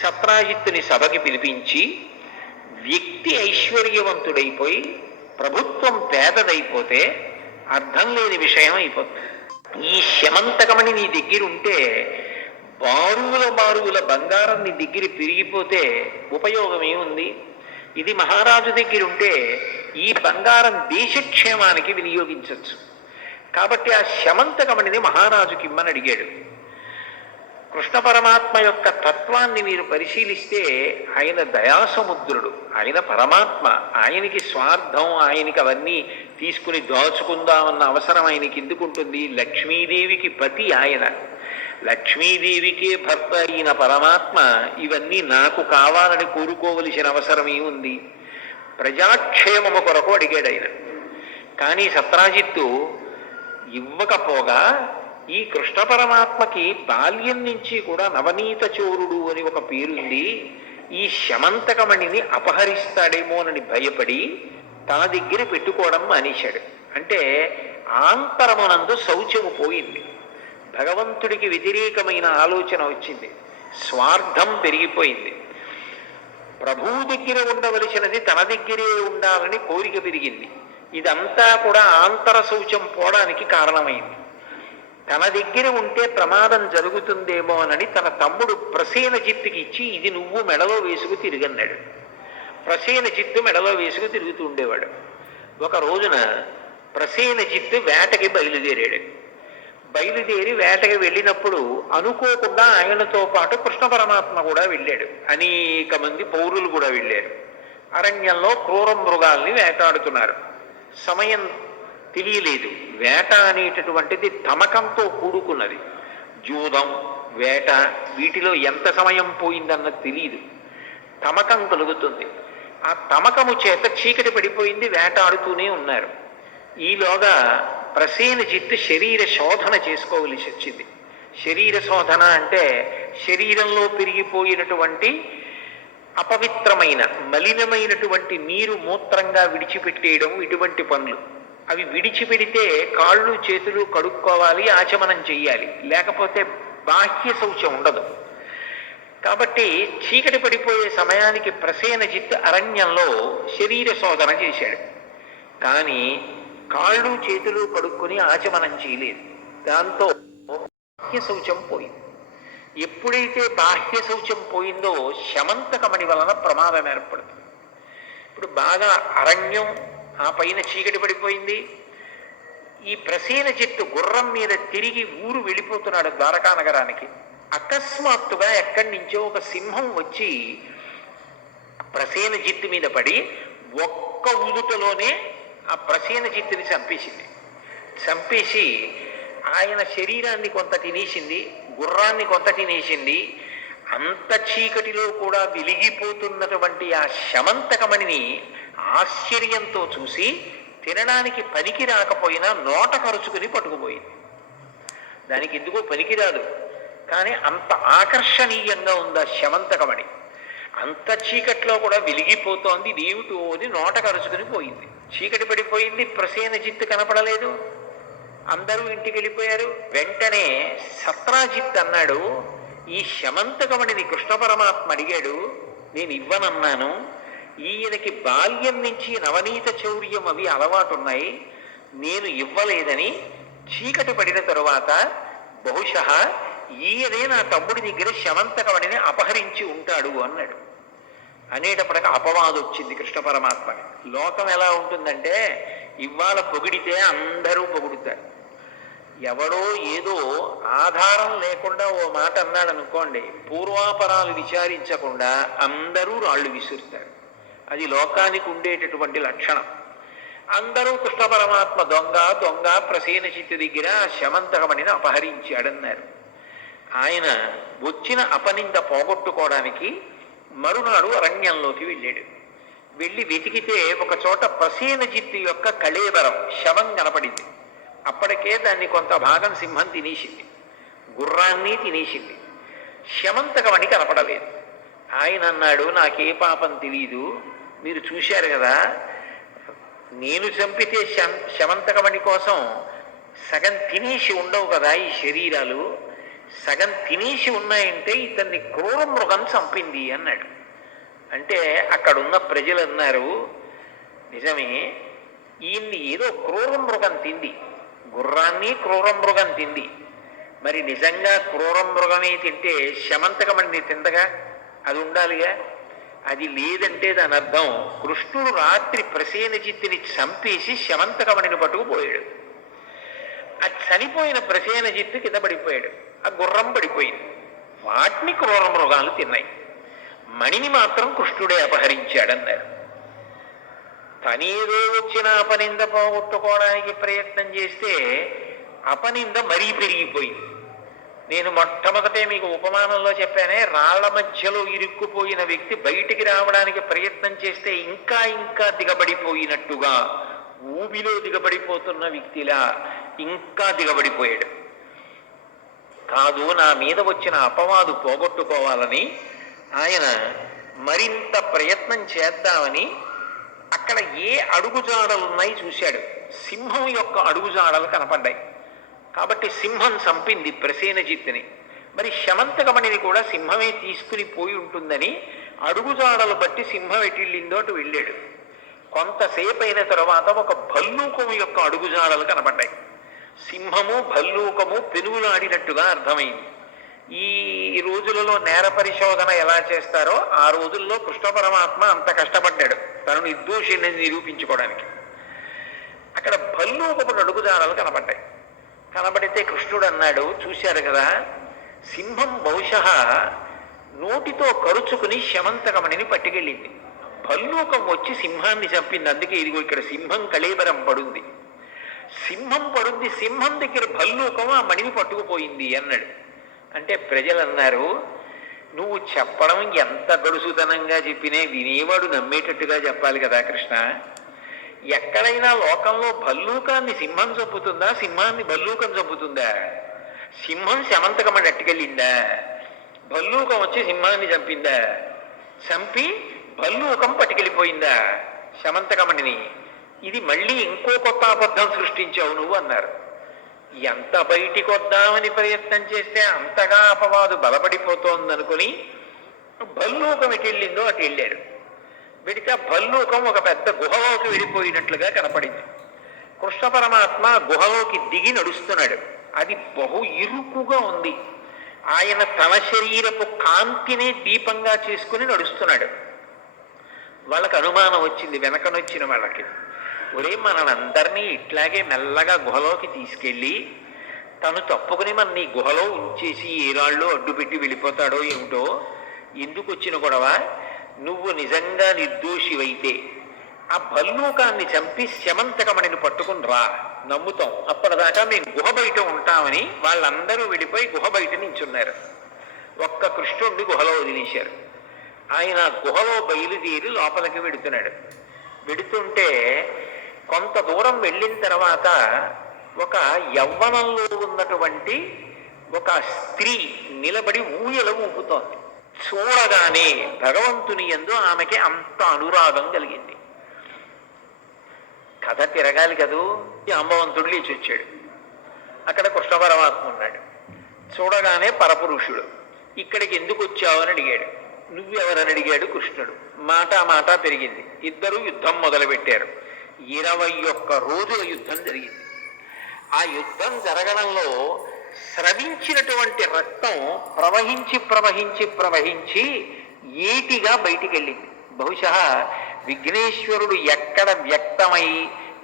సత్రాజిత్తుని సభకి పిలిపించి, వ్యక్తి ఐశ్వర్యవంతుడైపోయి ప్రభుత్వం పేదదైపోతే అర్థం లేని విషయం అయిపోతుంది. ఈ శమంతకమణి నీ దగ్గర ఉంటే బారువుల బంగారం నీ దగ్గర పెరిగిపోతే ఉపయోగం ఏముంది? ఇది మహారాజు దగ్గర ఉంటే ఈ బంగారం దేశక్షేమానికి వినియోగించవచ్చు. కాబట్టి ఆ శమంతకమణిని మహారాజుకి ఇమ్మని అడిగాడు. కృష్ణ పరమాత్మ యొక్క తత్వాన్ని మీరు పరిశీలిస్తే ఆయన దయాసముద్రుడు, ఆయన పరమాత్మ. ఆయనకి స్వార్థం, ఆయనకి అవన్నీ తీసుకుని దాచుకుందామన్న అవసరం ఆయనకి ఎందుకుంటుంది? లక్ష్మీదేవికి పతి ఆయన, లక్ష్మీదేవికే భర్త అయిన పరమాత్మ ఇవన్నీ నాకు కావాలని కోరుకోవలసిన అవసరం ఏముంది? ప్రజాక్షేమము కొరకు అడిగాడు ఆయన. కానీ సత్రాజిత్తు ఇవ్వకపోగా ఈ కృష్ణ పరమాత్మకి బాల్యం నుంచి కూడా నవనీత చోరుడు అని ఒక పేరుంది. ఈ శమంతకమణిని అపహరిస్తాడేమోనని భయపడి తన దగ్గర పెట్టుకోవడం మానేశాడు. అంటే ఆంతరమునందు శౌచము పోయింది, భగవంతుడికి వ్యతిరేకమైన ఆలోచన వచ్చింది, స్వార్థం పెరిగిపోయింది. ప్రభువు దగ్గర ఉండవలసినది తన దగ్గరే ఉండాలని కోరిక పెరిగింది. ఇదంతా కూడా ఆంతర శౌచం పోవడానికి కారణమైంది. తన దగ్గర ఉంటే ప్రమాదం జరుగుతుందేమోనని తన తమ్ముడు ప్రసేనజిత్తుకి ఇచ్చి ఇది నువ్వు మెడలో వేసుకు తిరిగన్నాడు. ప్రసేనజిత్తు మెడలో వేసుకు తిరుగుతూ ఉండేవాడు. ఒక రోజున ప్రసేనజిత్తు వేటకి బయలుదేరాడు. బయలుదేరి వేటకి వెళ్ళినప్పుడు అనుకోకుండా ఆయనతో పాటు కృష్ణ పరమాత్మ కూడా వెళ్ళాడు. అనేక మంది పౌరులు కూడా వెళ్ళారు. అరణ్యంలో క్రూర మృగాల్ని వేటాడుతున్నారు. సమయం తెలియలేదు. వేట అనేటటువంటిది తమకంతో కూడుకున్నది. జూదం, వేట, వీటిలో ఎంత సమయం పోయిందన్నది తెలియదు. తమకం కలుగుతుంది. ఆ తమకము చేత చీకటి పడిపోయింది, వేటాడుతూనే ఉన్నారు. ఈలోగా ప్రసేనజిత్తు శరీర శోధన చేసుకోవలసి వచ్చింది. శరీర శోధన అంటే శరీరంలో పెరిగిపోయినటువంటి అపవిత్రమైన మలినమైనటువంటి నీరు మూత్రంగా విడిచిపెట్టేయడం, ఇటువంటి పనులు. అవి విడిచిపెడితే కాళ్ళు చేతులు కడుక్కోవాలి, ఆచమనం చెయ్యాలి, లేకపోతే బాహ్య శౌచం ఉండదు. కాబట్టి చీకటి పడిపోయే సమయానికి ప్రసేనజిత్తు అరణ్యంలో శరీర శోధన చేశాడు. కానీ కాళ్ళు చేతులు కడుక్కొని ఆచమనం చేయలేదు. దాంతో బాహ్య శౌచం పోయింది. ఎప్పుడైతే బాహ్య శౌచం పోయిందో శమంతకమణి వలన ప్రమాదం ఏర్పడుతుంది. ఇప్పుడు బాగా అరణ్యం, ఆ పైన చీకటి పడిపోయింది. ఈ ప్రసేనజిత్తు గుర్రం మీద తిరిగి ఊరు వెళ్ళిపోతున్నాడు ద్వారకా నగరానికి. అకస్మాత్తుగా ఎక్కడి నుంచో ఒక సింహం వచ్చి ప్రసేనజిత్తు మీద పడి ఒక్క ఉదుటలోనే ఆ ప్రసేనజిత్తుని చంపేసింది. చంపేసి ఆయన శరీరాన్ని కొంత తినేసింది, గుర్రాన్ని కొంత తినేసింది. అంత చీకటిలో కూడా వెలిగిపోతున్నటువంటి ఆ శమంతకమణిని ఆశ్చర్యంతో చూసి తినడానికి పనికి రాకపోయినా నోట కరుచుకుని పట్టుకుపోయింది. దానికి ఎందుకో పనికిరాదు, కానీ అంత ఆకర్షణీయంగా ఉంది ఆ శమంతకమణి. అంత చీకట్లో కూడా వెలిగిపోతోంది, ఇదేమిటో అని నోట కరుచుకుని పోయింది. చీకటి పడిపోయింది, ప్రసేనజిత్తు కనపడలేదు, అందరూ ఇంటికి వెళ్ళిపోయారు. వెంటనే సత్రాజిత్ అన్నాడు, ఈ శమంతకమణిని కృష్ణ పరమాత్మ అడిగాడు, నేను ఇవ్వనన్నాను. ఈయనకి బాల్యం నుంచి నవనీత చౌర్యం అవి అలవాటున్నాయి, నేను ఇవ్వలేదని చీకటి పడిన తరువాత బహుశः ఈయనే నా తమ్ముడి దగ్గర శమంతకమణిని అపహరించి ఉంటాడు అన్నాడు. అనేటప్పటికి అపవాదం వచ్చింది కృష్ణ పరమాత్మకి. లోకం ఎలా ఉంటుందంటే ఇవాళ పొగిడితే అందరూ పొగుడుతారు. ఎవడో ఏదో ఆధారం లేకుండా ఓ మాట అన్నాడు అనుకోండి, పూర్వాపరాలు విచారించకుండా అందరూ రాళ్ళు విసురుతారు. అది లోకానికి ఉండేటటువంటి లక్షణం. అందరూ కృష్ణ పరమాత్మ దొంగ దొంగ ప్రసేనజిత్తు దగ్గర శమంతకమణిని అపహరించాడన్నారు. ఆయన వచ్చిన అపనింద పోగొట్టుకోవడానికి మరునాడు అరణ్యంలోకి వెళ్ళాడు. వెళ్ళి వెతికితే ఒక చోట ప్రసేనజిత్తు యొక్క కళేబరం శవం కనపడింది. అప్పటికే దాన్ని కొంత భాగం సింహం తినేసింది, గుర్రాన్ని తినేసింది. శమంతకమణి కనపడలేదు. ఆయన అన్నాడు, నాకే పాపం తెలీదు, మీరు చూశారు కదా, నేను చంపితే శమంతకమణి కోసం సగం తినేసి ఉండవు కదా ఈ శరీరాలు, సగం తినేసి ఉన్నాయంటే ఇతన్ని క్రూర మృగం చంపింది అన్నాడు. అంటే అక్కడున్న ప్రజలు అన్నారు, నిజమే, ఈయన్ని ఏదో క్రూర మృగం తింది, గుర్రాన్ని క్రూర మృగం తింది. మరి నిజంగా క్రూర మృగమే తింటే శమంతకమణిని తిందగా, అది ఉండాలిగా. అది లేదంటే దాని అర్థం కృష్ణుడు రాత్రి ప్రసేనజిత్తుని చంపేసి శమంతకమణిని పట్టుకుపోయాడు. ఆ చనిపోయిన ప్రసేనజిత్తు కింద పడిపోయాడు, ఆ గుర్రం పడిపోయింది. వాటిని క్రూర మృగాలు తిన్నాయి, మణిని మాత్రం కృష్ణుడే అపహరించాడన్నారు. తనేదో వచ్చిన అపనింద పోగొట్టుకోవడానికి ప్రయత్నం చేస్తే అపనింద మరీ పెరిగిపోయింది. నేను మొట్టమొదటే మీకు ఉపమానంలో చెప్పానే, రాళ్ల మధ్యలో ఇరుక్కుపోయిన వ్యక్తి బయటికి రావడానికి ప్రయత్నం చేస్తే ఇంకా ఇంకా దిగబడిపోయినట్టుగా, ఊబిలో దిగబడిపోతున్న వ్యక్తిలా ఇంకా దిగబడిపోయాడు. కాదు, నా మీద వచ్చిన అపవాదు పోగొట్టుకోవాలని ఆయన మరింత ప్రయత్నం చేద్దామని అక్కడ ఏ అడుగుజాడలున్నాయి చూశాడు. సింహం యొక్క అడుగుజాడలు కనపడ్డాయి. కాబట్టి సింహం చంపింది ప్రసేనజిత్తుని. మరి శమంతకమణిని కూడా సింహమే తీసుకుని పోయి ఉంటుందని అడుగుజాడలు బట్టి సింహం ఎటిళ్ళిందో అటు వెళ్ళాడు. కొంతసేపు అయిన తర్వాత ఒక భల్లూకము యొక్క అడుగుజాడలు కనపడ్డాయి. సింహము భల్లూకము పెనుగులాడినట్టుగా అర్థమైంది. ఈ రోజులలో నేర పరిశోధన ఎలా చేస్తారో ఆ రోజుల్లో కృష్ణ పరమాత్మ అంత కష్టపడ్డాడు తనను నిర్దోషిని నిరూపించుకోవడానికి. అక్కడ భల్లూకపు అడుగుజాడలు కనపడ్డాయి. కనబడితే కృష్ణుడు అన్నాడు, చూశారు కదా, సింహం బహుశः నోటితో కరుచుకుని శమంతకమణిని పట్టుకెళ్ళింది. భల్లూకం వచ్చి సింహాన్ని చంపింది. అందుకే ఇదిగో ఇక్కడ సింహం కళేబరం పడుంది, సింహం పడుంది, సింహం దగ్గర భల్లూకం ఆ మణిని పట్టుకుపోయింది అన్నాడు. అంటే ప్రజలు అన్నారు, నువ్వు చెప్పడం ఎంత గడుసుతనంగా చెప్పినే వినేవాడు నమ్మేటట్టుగా చెప్పాలి కదా కృష్ణ. ఎక్కడైనా లోకంలో భల్లూకాన్ని సింహం చంపుతుందా, సింహాన్ని భల్లూకం చంపుతుందా? సింహం శమంతకమణి అట్టుకెళ్ళిందా, భల్లూకం వచ్చి సింహాన్ని చంపిందా? చంపి భల్లూకం పట్టుకెళ్ళిపోయిందా శమంతకమణిని? ఇది మళ్ళీ ఇంకో కొత్త అబద్ధం సృష్టించావు నువ్వు అన్నారు. ఎంత బయటికి వద్దామని ప్రయత్నం చేస్తే అంతగా అపవాదు బలపడిపోతోందనుకుని భల్లూకం ఎటు వెళ్ళిందో అటు వెళ్ళాడు. వెడితే భల్లూకం ఒక పెద్ద గుహలోకి వెళ్ళిపోయినట్లుగా కనపడింది. కృష్ణ పరమాత్మ గుహలోకి దిగి నడుస్తున్నాడు. అది బహు ఇరుకుగా ఉంది. ఆయన తన శరీరపు కాంతినే దీపంగా చేసుకుని నడుస్తున్నాడు. వాళ్ళకి అనుమానం వచ్చింది, వెనకనొచ్చిన వాళ్ళకి, ఒరే మనందరినీ ఇట్లాగే మెల్లగా గుహలోకి తీసుకెళ్ళి తను తప్పుకుని మన నీ గుహలో ఉంచేసి ఏ రాళ్ళు అడ్డుపెట్టి వెళ్ళిపోతాడో ఏమిటో, ఎందుకు వచ్చిన గొడవ? నువ్వు నిజంగా నిర్దోషివైతే ఆ భల్లూకాన్ని చంపి శమంతకమణిని పట్టుకుని రా, నమ్ముతాం. అప్పటిదాకా మేము గుహ బయట ఉంటామని వాళ్ళందరూ వెళ్ళిపోయి గుహ బయట నించున్నారు. ఒక్క కృష్ణుడిని గుహలో వదిలేశారు. ఆయన గుహలో బయలుదేరి లోపలికి వెడుతున్నాడు. వెడుతుంటే కొంత దూరం వెళ్ళిన తర్వాత ఒక యవ్వనంలో ఉన్నటువంటి ఒక స్త్రీ నిలబడి ఊయల ఊపుతోంది. చూడగానే భగవంతుని యందు ఆమెకి అంత అనురాగం కలిగింది. కథ తిరగాలి కదూ. అంబవంతుడు లేచి వచ్చాడు. అక్కడ కృష్ణ పరమాత్మ ఉన్నాడు. చూడగానే పరపురుషుడు. ఇక్కడికి ఎందుకు వచ్చావు అని అడిగాడు. నువ్వెవరని అడిగాడు కృష్ణుడు. మాట పెరిగింది. ఇద్దరు యుద్ధం మొదలుపెట్టారు. 21 రోజుల యుద్ధం జరిగింది. ఆ యుద్ధం జరగడంలో స్రవించినటువంటి రక్తం ప్రవహించి ఏటిగా బయటికి వెళ్ళింది. బహుశా విఘ్నేశ్వరుడు ఎక్కడ వ్యక్తమై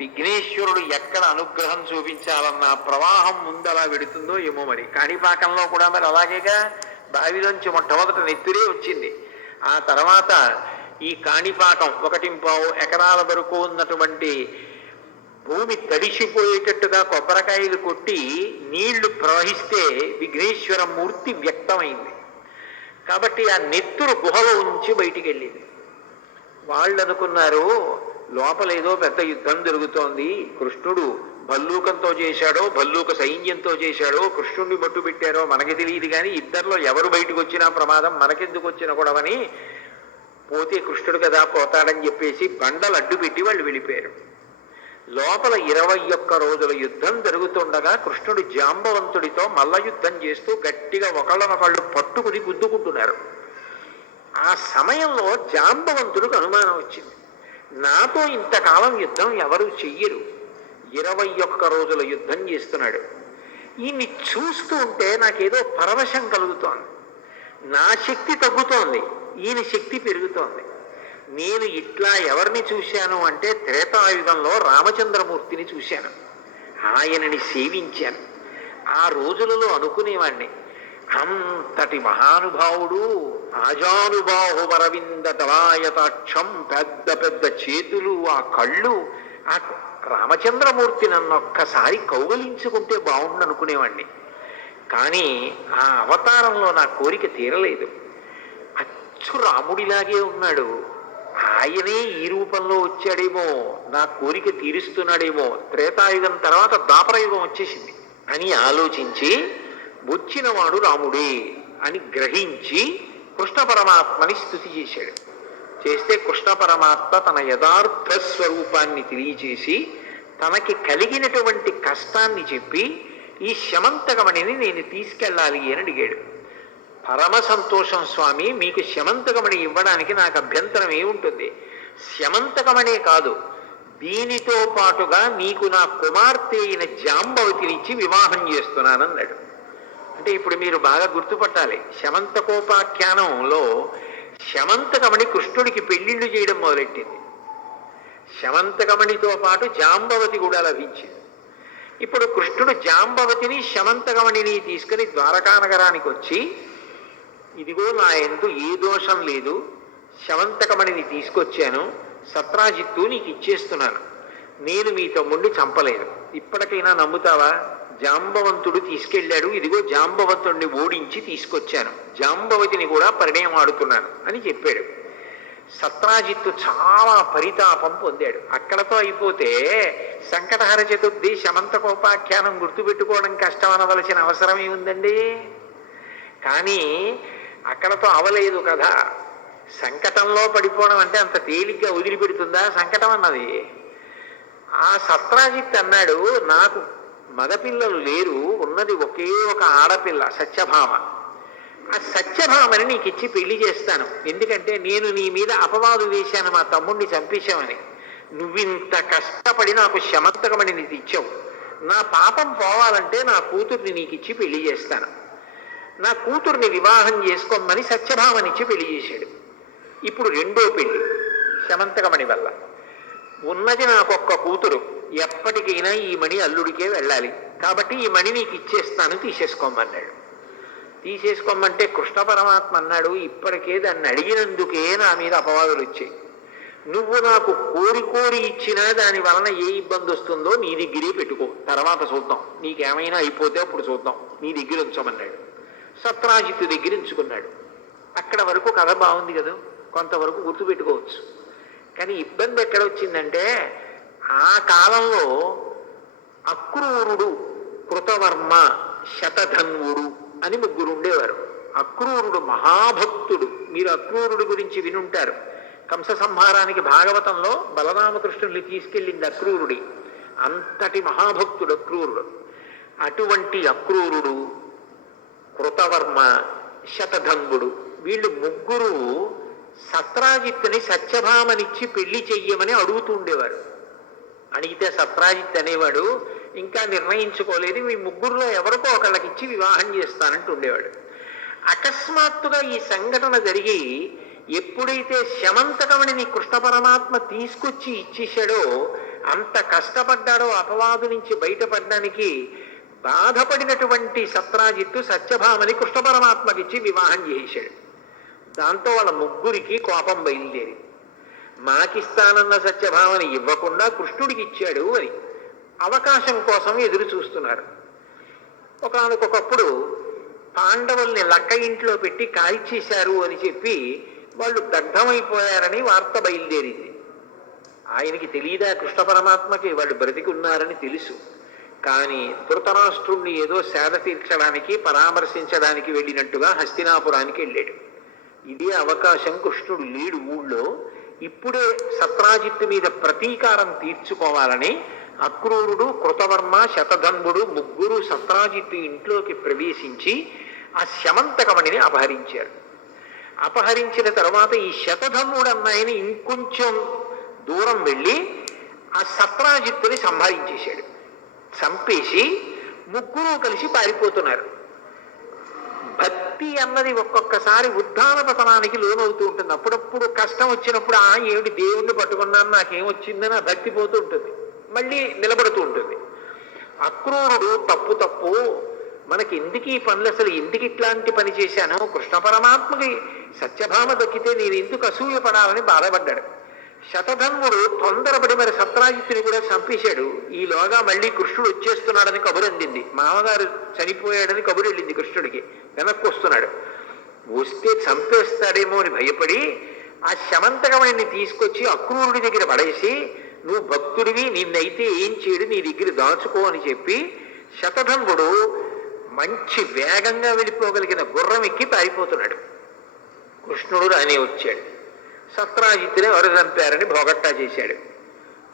విఘ్నేశ్వరుడు ఎక్కడ అనుగ్రహం చూపించాలన్న ప్రవాహం ముందు అలా వెడుతుందో ఏమో. మరి కాణిపాకంలో కూడా మరి అలాగేగా, బావిలోంచి మొట్టమొదట నెత్తురే వచ్చింది. ఆ తర్వాత ఈ కాణిపాకం 1.25 ఎకరాల వరకు ఉన్నటువంటి భూమి తడిసిపోయేటట్టుగా కొబ్బరికాయలు కొట్టి నీళ్లు ప్రవహిస్తే విఘ్నేశ్వర మూర్తి వ్యక్తమైంది. కాబట్టి ఆ నెత్తురు గుహలో ఉంచి బయటికి వెళ్ళింది. వాళ్ళు అనుకున్నారు లోపల ఏదో పెద్ద యుద్ధం జరుగుతోంది, కృష్ణుడు భల్లూకంతో చేశాడో భల్లూక సైన్యంతో చేశాడో కృష్ణుడిని మట్టు పెట్టారో మనకి తెలియదు, కానీ ఇద్దరిలో ఎవరు బయటకు వచ్చినా ప్రమాదం, మనకెందుకు వచ్చిన గొడవని పోతే కృష్ణుడు కదా పోతాడని చెప్పేసి బండలు అడ్డు పెట్టి వాళ్ళు వెళ్ళిపోయారు. లోపల 21 రోజుల యుద్ధం జరుగుతుండగా కృష్ణుడు జాంబవంతుడితో మల్ల యుద్ధం చేస్తూ గట్టిగా ఒకళ్ళనొకళ్ళు పట్టుకుని గుద్దుకుంటున్నారు. ఆ సమయంలో జాంబవంతుడికి అనుమానం వచ్చింది, నాతో ఇంతకాలం యుద్ధం ఎవరు చెయ్యరు, 21 రోజుల యుద్ధం చేస్తున్నాడు, ఈయన్ని చూస్తూ ఉంటే నాకేదో పరవశం కలుగుతోంది, నా శక్తి తగ్గుతోంది, ఈయన శక్తి పెరుగుతోంది. నేను ఇట్లా ఎవరిని చూశాను అంటే త్రేతాయుగంలో రామచంద్రమూర్తిని చూశాను, ఆయనని సేవించాను. ఆ రోజులలో అనుకునేవాణ్ణి, అంతటి మహానుభావుడు, ఆజానుబాహువరవింద దళాయతాక్షం, పెద్ద పెద్ద చేతులు, ఆ కళ్ళు, ఆ రామచంద్రమూర్తి నన్నొక్కసారి కౌగలించుకుంటే బాగుండు అనుకునేవాణ్ణి. కానీ ఆ అవతారంలో నా కోరిక తీరలేదు. అచ్చు రాముడిలాగే ఉన్నాడు, ఆయనే ఈ రూపంలో వచ్చాడేమో, నా కోరిక తీరుస్తున్నాడేమో, త్రేతాయుగం తర్వాత ద్వాపరయుగం వచ్చేసింది అని ఆలోచించి వచ్చినవాడు రాముడే అని గ్రహించి కృష్ణ పరమాత్మని స్తుతి చేశాడు. చేస్తే కృష్ణ పరమాత్మ తన యథార్థ స్వరూపాన్ని తెలియచేసి తనకి కలిగినటువంటి కష్టాన్ని చెప్పి ఈ శమంతకమణిని నేను తీసుకెళ్ళాలి అని అడిగాడు. పరమ సంతోషం స్వామి, మీకు శమంతకమణి ఇవ్వడానికి నాకు అభ్యంతరం ఏముంటుంది, శమంతకమణే కాదు దీనితో పాటుగా నీకు నా కుమార్తె అయిన జాంబవతినిచ్చి వివాహం చేస్తున్నానన్నాడు. అంటే ఇప్పుడు మీరు బాగా గుర్తుపట్టాలి, శమంతకోపాఖ్యానంలో శమంతకమణి కృష్ణుడికి పెళ్లిళ్ళు చేయడం మొదలెట్టింది, శమంతకమణితో పాటు జాంబవతి కూడా లభించింది. ఇప్పుడు కృష్ణుడు జాంబవతిని శమంతకమణిని తీసుకుని ద్వారకానగరానికి వచ్చి, ఇదిగో నా యందు ఏ దోషం లేదు, శమంతకమణిని తీసుకొచ్చాను, సత్రాజిత్తు నీకు ఇచ్చేస్తున్నాను, నేను మీ తమ్ముడిని చంపలేదు, ఇప్పటికైనా నమ్ముతావా, జాంబవంతుడు తీసుకెళ్ళాడు, ఇదిగో జాంబవంతుడిని ఓడించి తీసుకొచ్చాను, జాంబవతిని కూడా పరిణయం ఆడుతున్నాను అని చెప్పాడు. సత్రాజిత్తు చాలా పరితాపం పొందాడు. అక్కడతో అయిపోతే సంకటహర చతుర్థి శమంతకోపాఖ్యానం గుర్తుపెట్టుకోవడం కష్టం అనవలసిన అవసరం ఏముందండి. కానీ అక్కడతో అవలేదు కదా. సంకటంలో పడిపోవడం అంటే అంత తేలిగ్గా వదిలిపెడుతుందా సంకటం అన్నది. ఆ సత్రాజిత్ అన్నాడు, నాకు మగపిల్లలు లేరు, ఉన్నది ఒకే ఒక ఆడపిల్ల సత్యభామ, ఆ సత్యభామని నీకు ఇచ్చి పెళ్లి చేస్తాను, ఎందుకంటే నేను నీ మీద అపవాదు వేశాను మా తమ్ముడిని చంపేశామని, నువ్వింత కష్టపడి నాకు శమంతకమని నీకు ఇచ్చావు, నా పాపం పోవాలంటే నా కూతుర్ని నీకు ఇచ్చి పెళ్లి చేస్తాను, నా కూతుర్ని వివాహం చేసుకోమని సత్యభామనిచ్చి పెళ్లి చేశాడు. ఇప్పుడు రెండో పెళ్లి శమంతకమణి వల్ల. ఉన్నది నాకొక్క కూతురు, ఎప్పటికైనా ఈ మణి అల్లుడికే వెళ్ళాలి, కాబట్టి ఈ మణి నీకు ఇచ్చేస్తాను, తీసేసుకోమన్నాడు. తీసేసుకోమంటే కృష్ణ పరమాత్మ అన్నాడు, ఇప్పటికే దాన్ని అడిగినందుకే నా మీద అపవాదులు వచ్చాయి, నువ్వు నాకు కోరి కోరి ఇచ్చినా దాని వలన ఏ ఇబ్బంది వస్తుందో నీ దగ్గరే పెట్టుకో, తర్వాత చూద్దాం, నీకేమైనా అయిపోతే అప్పుడు చూద్దాం, నీ దగ్గర ఉంచమన్నాడు. సత్రాజిత్తు దగ్గర ఉంచుకున్నాడు. అక్కడ వరకు కథ బాగుంది కదా, కొంతవరకు గుర్తుపెట్టుకోవచ్చు. కానీ ఇబ్బంది ఎక్కడ వచ్చిందంటే, ఆ కాలంలో అక్రూరుడు, కృతవర్మ, శతధన్వుడు అని ముగ్గురు ఉండేవారు. అక్రూరుడు మహాభక్తుడు, మీరు అక్రూరుడు గురించి వినుంటారు. కంస సంహారానికి భాగవతంలో బలరామకృష్ణుల్ని తీసుకెళ్ళింది అక్రూరుడి, అంతటి మహాభక్తుడు అక్రూరుడు. అటువంటి అక్రూరుడు, కృతవర్మ, శతధన్వుడు, వీళ్ళు ముగ్గురు సత్రాజిత్తుని సత్యభామనిచ్చి పెళ్లి చెయ్యమని అడుగుతూ ఉండేవారు. అడిగితే సత్రాజిత్ అనేవాడు, ఇంకా నిర్ణయించుకోలేదు, మీ ముగ్గురులో ఎవరికో ఒకళ్ళకి ఇచ్చి వివాహం చేస్తానంటూ ఉండేవాడు. అకస్మాత్తుగా ఈ సంఘటన జరిగి ఎప్పుడైతే శమంతకమణిని కృష్ణ పరమాత్మ తీసుకొచ్చి ఇచ్చేశాడో, అంత కష్టపడ్డాడో అపవాదు నుంచి బయటపడడానికి, బాధపడినటువంటి సత్రాజిత్తు సత్యభామని కృష్ణ పరమాత్మకిచ్చి వివాహం చేశాడు. దాంతో వాళ్ళ ముగ్గురికి కోపం బయలుదేరి, మాకిస్తానన్న సత్యభామని ఇవ్వకుండా కృష్ణుడికి ఇచ్చాడు అని. అవకాశం కోసం ఎదురు చూస్తున్నారు. ఒకానొకప్పుడు పాండవుల్ని లక్క ఇంట్లో పెట్టి కాల్చేశారు అని చెప్పి వాళ్ళు దగ్ధమైపోయారని వార్త బయలుదేరింది. ఆయనకి తెలియదా కృష్ణ పరమాత్మకి వాళ్ళు బ్రతికి ఉన్నారని తెలుసు. కానీ ధృతరాష్ట్రుణ్ణి ఏదో సేద తీర్చడానికి పరామర్శించడానికి వెళ్ళినట్టుగా హస్తినాపురానికి వెళ్ళాడు. ఇదే అవకాశం, కృష్ణుడు లేడు ఊళ్ళో. ఇప్పుడే సత్రాజిత్తు మీద ప్రతీకారం తీర్చుకోవాలని అక్రూరుడు, కృతవర్మ, శతధన్వుడు ముగ్గురు సత్రాజిత్తు ఇంట్లోకి ప్రవేశించి ఆ శమంతకమణిని అపహరించారు. అపహరించిన తర్వాత ఈ శతధన్వుడు అన్నాయని ఇంకొంచెం దూరం వెళ్ళి ఆ సత్రాజిత్తుని సంహరించేశాడు. చంపేసి ముగ్గురు కలిసి పారిపోతున్నారు. భక్తి అన్నది ఒక్కొక్కసారి ఉద్ధాన పతనానికి లోనవుతూ ఉంటుంది. అప్పుడప్పుడు కష్టం వచ్చినప్పుడు ఏమిటి దేవుణ్ణి పట్టుకున్నాను నాకేం వచ్చిందని ఆ భక్తి పోతూ ఉంటుంది, మళ్ళీ నిలబడుతూ ఉంటుంది. అక్రూరుడు తప్పు మనకి ఎందుకు ఈ పనులు, అసలు ఎందుకు ఇట్లాంటి పని చేశాను, కృష్ణ పరమాత్మకి సత్యభామ దక్కితే నేను ఎందుకు అసూయపడాలని బాధపడ్డాడు. శతధన్వుడు తొందరపడి మరి సత్రాజిత్తుని కూడా చంపేశాడు. ఈలోగా మళ్ళీ కృష్ణుడు వచ్చేస్తున్నాడని కబురు అందింది. మామగారు చనిపోయాడని కబురు వెళ్ళింది కృష్ణుడికి. వెనక్కి వస్తున్నాడు. వస్తే చంపేస్తాడేమో అని భయపడి ఆ శమంతకమణిని తీసుకొచ్చి అక్రూరుడి దగ్గర పడేసి, నువ్వు భక్తుడివి, నిన్నైతే ఏం చేయడు, నీ దగ్గర దాచుకో అని చెప్పి శతధన్వుడు మంచి వేగంగా వెళ్ళిపోగలిగిన గుర్రం ఎక్కి పారిపోతున్నాడు. కృష్ణుడు రానే వచ్చాడు. సత్రాజిత్తుని ఎవరు చంపారని భోగట్టా చేశాడు.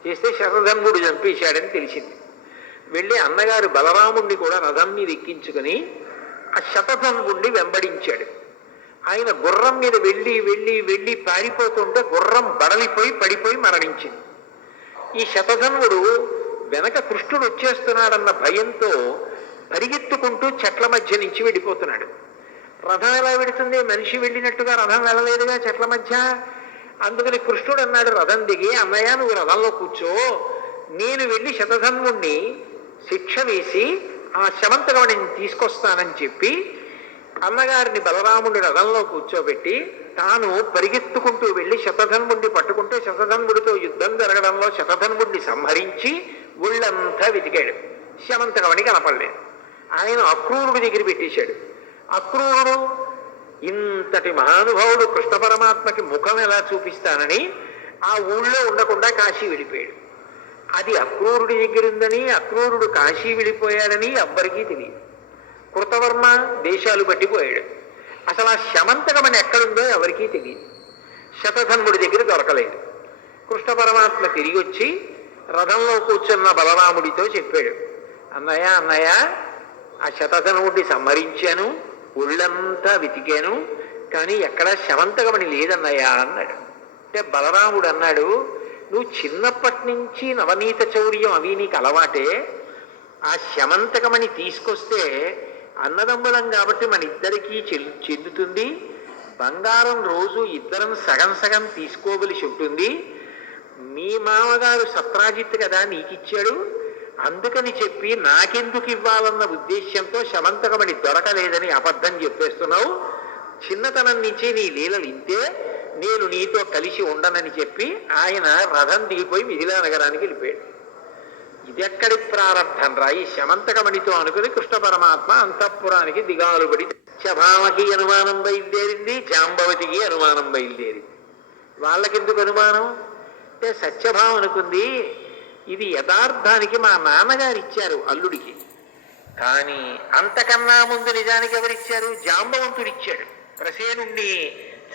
చేస్తే శతధన్వుడు చంపేశాడని తెలిసింది. వెళ్ళి అన్నగారు బలరాముణ్ణి కూడా రథం మీద ఎక్కించుకుని ఆ శతధన్వుణ్ణి వెంబడించాడు. ఆయన గుర్రం మీద వెళ్ళి వెళ్ళి వెళ్ళి పారిపోతుంటే గుర్రం బడలిపోయి పడిపోయి మరణించింది. ఈ శతధన్వుడు వెనక కృష్ణుడు వచ్చేస్తున్నాడన్న భయంతో పరిగెత్తుకుంటూ చెట్ల మధ్య నుంచి వెళ్ళిపోతున్నాడు. రథం ఎలా వెడుతుంది, మనిషి వెళ్ళినట్టుగా రథం వెళ్ళలేదుగా చెట్ల మధ్య. అందుకని కృష్ణుడు అన్నాడు రథం దిగి, అన్నయ్య నువ్వు రథంలో కూర్చో, నేను వెళ్ళి శతధన్వుణ్ణి శిక్ష వేసి ఆ శమంతకమణిని తీసుకొస్తానని చెప్పి అన్నగారిని బలరాముడి రథంలో కూర్చోబెట్టి తాను పరిగెత్తుకుంటూ వెళ్ళి శతధన్వుణ్ణి పట్టుకుంటూ శతధన్వుడితో యుద్ధం జరగడంలో శతధన్వుణ్ణి సంహరించి ఒళ్ళంతా వెతికాడు. శమంతకమణి కనపడలేదు. ఆయన అక్రూరుడి దగ్గర పెట్టేశాడు. అక్రూరుడు ఇంతటి మహానుభావుడు కృష్ణ పరమాత్మకి ముఖం ఎలా చూపిస్తానని ఆ ఊళ్ళో ఉండకుండా కాశీ వెళ్ళిపోయాడు. అది అక్రూరుడి దగ్గర ఉందని, అక్రూరుడు కాశీ వెళ్ళిపోయాడని ఎవ్వరికీ తెలియదు. కృతవర్మ దేశాలు పట్టిపోయాడు. అసలు ఆ శమంతకమణి ఎక్కడుందో ఎవరికీ తెలియదు. శతధన్వుడి దగ్గర దొరకలేదు. కృష్ణ పరమాత్మ తిరిగి వచ్చి రథంలో కూర్చున్న బలరాముడితో చెప్పాడు, అన్నయ్య ఆ శతధన్వుడిని సంహరించాను, ఒళ్ళంతా వెతికాను, కానీ ఎక్కడా శమంతకమణి లేదన్నయ్యా అన్నాడు. అంటే బలరాముడు అన్నాడు, నువ్వు చిన్నప్పటి నుంచి నవనీత చౌర్యం అవి నీకు అలవాటే, ఆ శమంతకమణి తీసుకొస్తే అన్నదమ్ములం కాబట్టి మన ఇద్దరికీ చెందుతుంది, బంగారం రోజు ఇద్దరం సగం సగం తీసుకోవలసి ఉంటుంది, మీ మామగారు సత్రాజిత్ కదా నీకిచ్చాడు, అందుకని చెప్పి నాకెందుకు ఇవ్వాలన్న ఉద్దేశ్యంతో శమంతకమణి దొరకలేదని అబద్ధం చెప్పేస్తున్నావు, చిన్నతనం నుంచి నీ లీలలు ఇంతే, నేను నీతో కలిసి ఉండనని చెప్పి ఆయన రథం దిగిపోయి మిథిలా నగరానికి వెళ్ళిపోయాడు. ఇదెక్కడి ప్రారంభం రా, ఈ శమంతకమణితో అనుకుని కృష్ణ పరమాత్మ అంతఃపురానికి దిగాలుబడి సత్యభామకి అనుమానం బయలుదేరింది, జాంబవతికి అనుమానం బయలుదేరింది. వాళ్ళకెందుకు అనుమానం అంటే సత్యభామ అనుకుంది, ఇది యథార్థానికి మా నాన్నగారు ఇచ్చారు అల్లుడికి, కానీ అంతకన్నా ముందు నిజానికి ఎవరిచ్చారు, జాంబవంతుడిచ్చాడు ప్రసేనుణ్ణి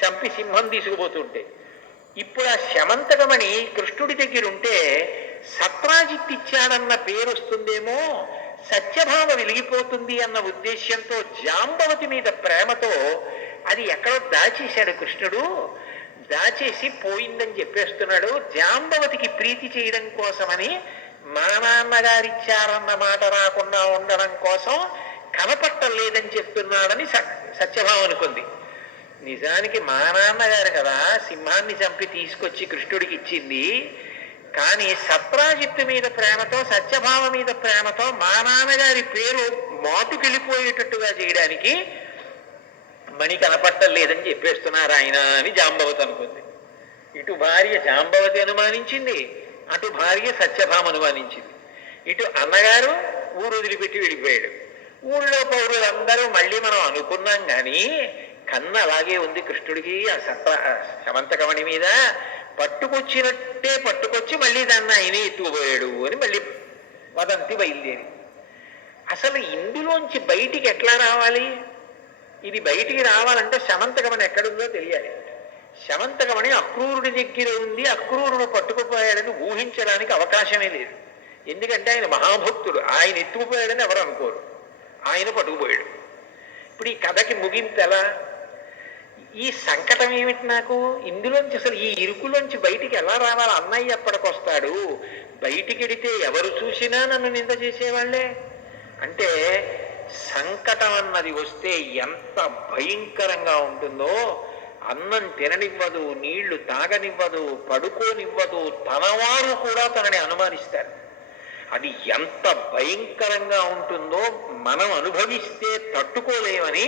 చంపి సింహం తీసుకుపోతుంటే. ఇప్పుడు ఆ శమంతకమణి కృష్ణుడి దగ్గర ఉంటే సత్రాజిత్ ఇచ్చాడన్న పేరు వస్తుందేమో, సత్యభామ వెలిగిపోతుంది అన్న ఉద్దేశ్యంతో జాంబవతి మీద ప్రేమతో అది ఎక్కడో దాచేశాడు కృష్ణుడు. దాచేసి పోయిందని చెప్పేస్తున్నాడు. జాంబవతికి ప్రీతి చేయడం కోసమని మా నాన్నగారిచ్చారన్న మాట రాకుండా ఉండడం కోసం కనపట్టలేదని చెప్తున్నాడని సత్యభామ అనుకుంది. నిజానికి మా నాన్నగారు కదా సింహాన్ని చంపి తీసుకొచ్చి కృష్ణుడికి ఇచ్చింది, కానీ సత్రాజిత్తు మీద ప్రేమతో సత్యభామ మీద ప్రేమతో మా నాన్నగారి పేరు మాటుకెళ్ళిపోయేటట్టుగా చేయడానికి మణి కనపట్టలేదని చెప్పేస్తున్నారు ఆయన అని జాంబవతి అనుకుంది. ఇటు భార్య జాంబవతి అనుమానించింది, అటు భార్య సత్యభామ అనుమానించింది. ఇటు అన్నగారు ఊరు వదిలిపెట్టి వెళ్ళిపోయాడు. ఊళ్ళో పౌరులందరూ మళ్ళీ మనం అనుకున్నాం కానీ కన్ను అలాగే ఉంది కృష్ణుడికి ఆ శమంతకమణి మీద, పట్టుకొచ్చినట్టే పట్టుకొచ్చి మళ్ళీ దాన్ని ఆయనే ఎత్తుకుపోయాడు అని మళ్ళీ వదంతి బయలుదేరి. అసలు ఇందులోంచి బయటికి ఎట్లా రావాలి? ఇది బయటికి రావాలంటే శమంతకమణి ఎక్కడుందో తెలియాలి. శమంతకమణి అక్రూరుడి దగ్గర ఉంది, అక్రూరుడు పట్టుకుపోయాడని ఊహించడానికి అవకాశమే లేదు. ఎందుకంటే ఆయన మహాభక్తుడు, ఆయన ఎత్తుకుపోయాడని ఎవరు అనుకోరు, ఆయన పట్టుకుపోయాడు. ఇప్పుడు ఈ కథకి ముగింపు ఎలా? ఈ సంకటం ఏమిటి నాకు? ఇందులోంచి అసలు ఈ ఇరుకులోంచి బయటికి ఎలా రావాలి? అన్నయ్య ఎప్పటికొస్తాడు? బయటికి వెడితే ఎవరు చూసినా నన్ను నింద చేసేవాళ్లే. అంటే సంకటం అన్నది వస్తే ఎంత భయంకరంగా ఉంటుందో, అన్నం తిననివ్వదు, నీళ్లు తాగనివ్వదు, పడుకోనివ్వదు, తనవారు కూడా తనని అనుమానిస్తారు. అది ఎంత భయంకరంగా ఉంటుందో మనం అనుభవిస్తే తట్టుకోలేమని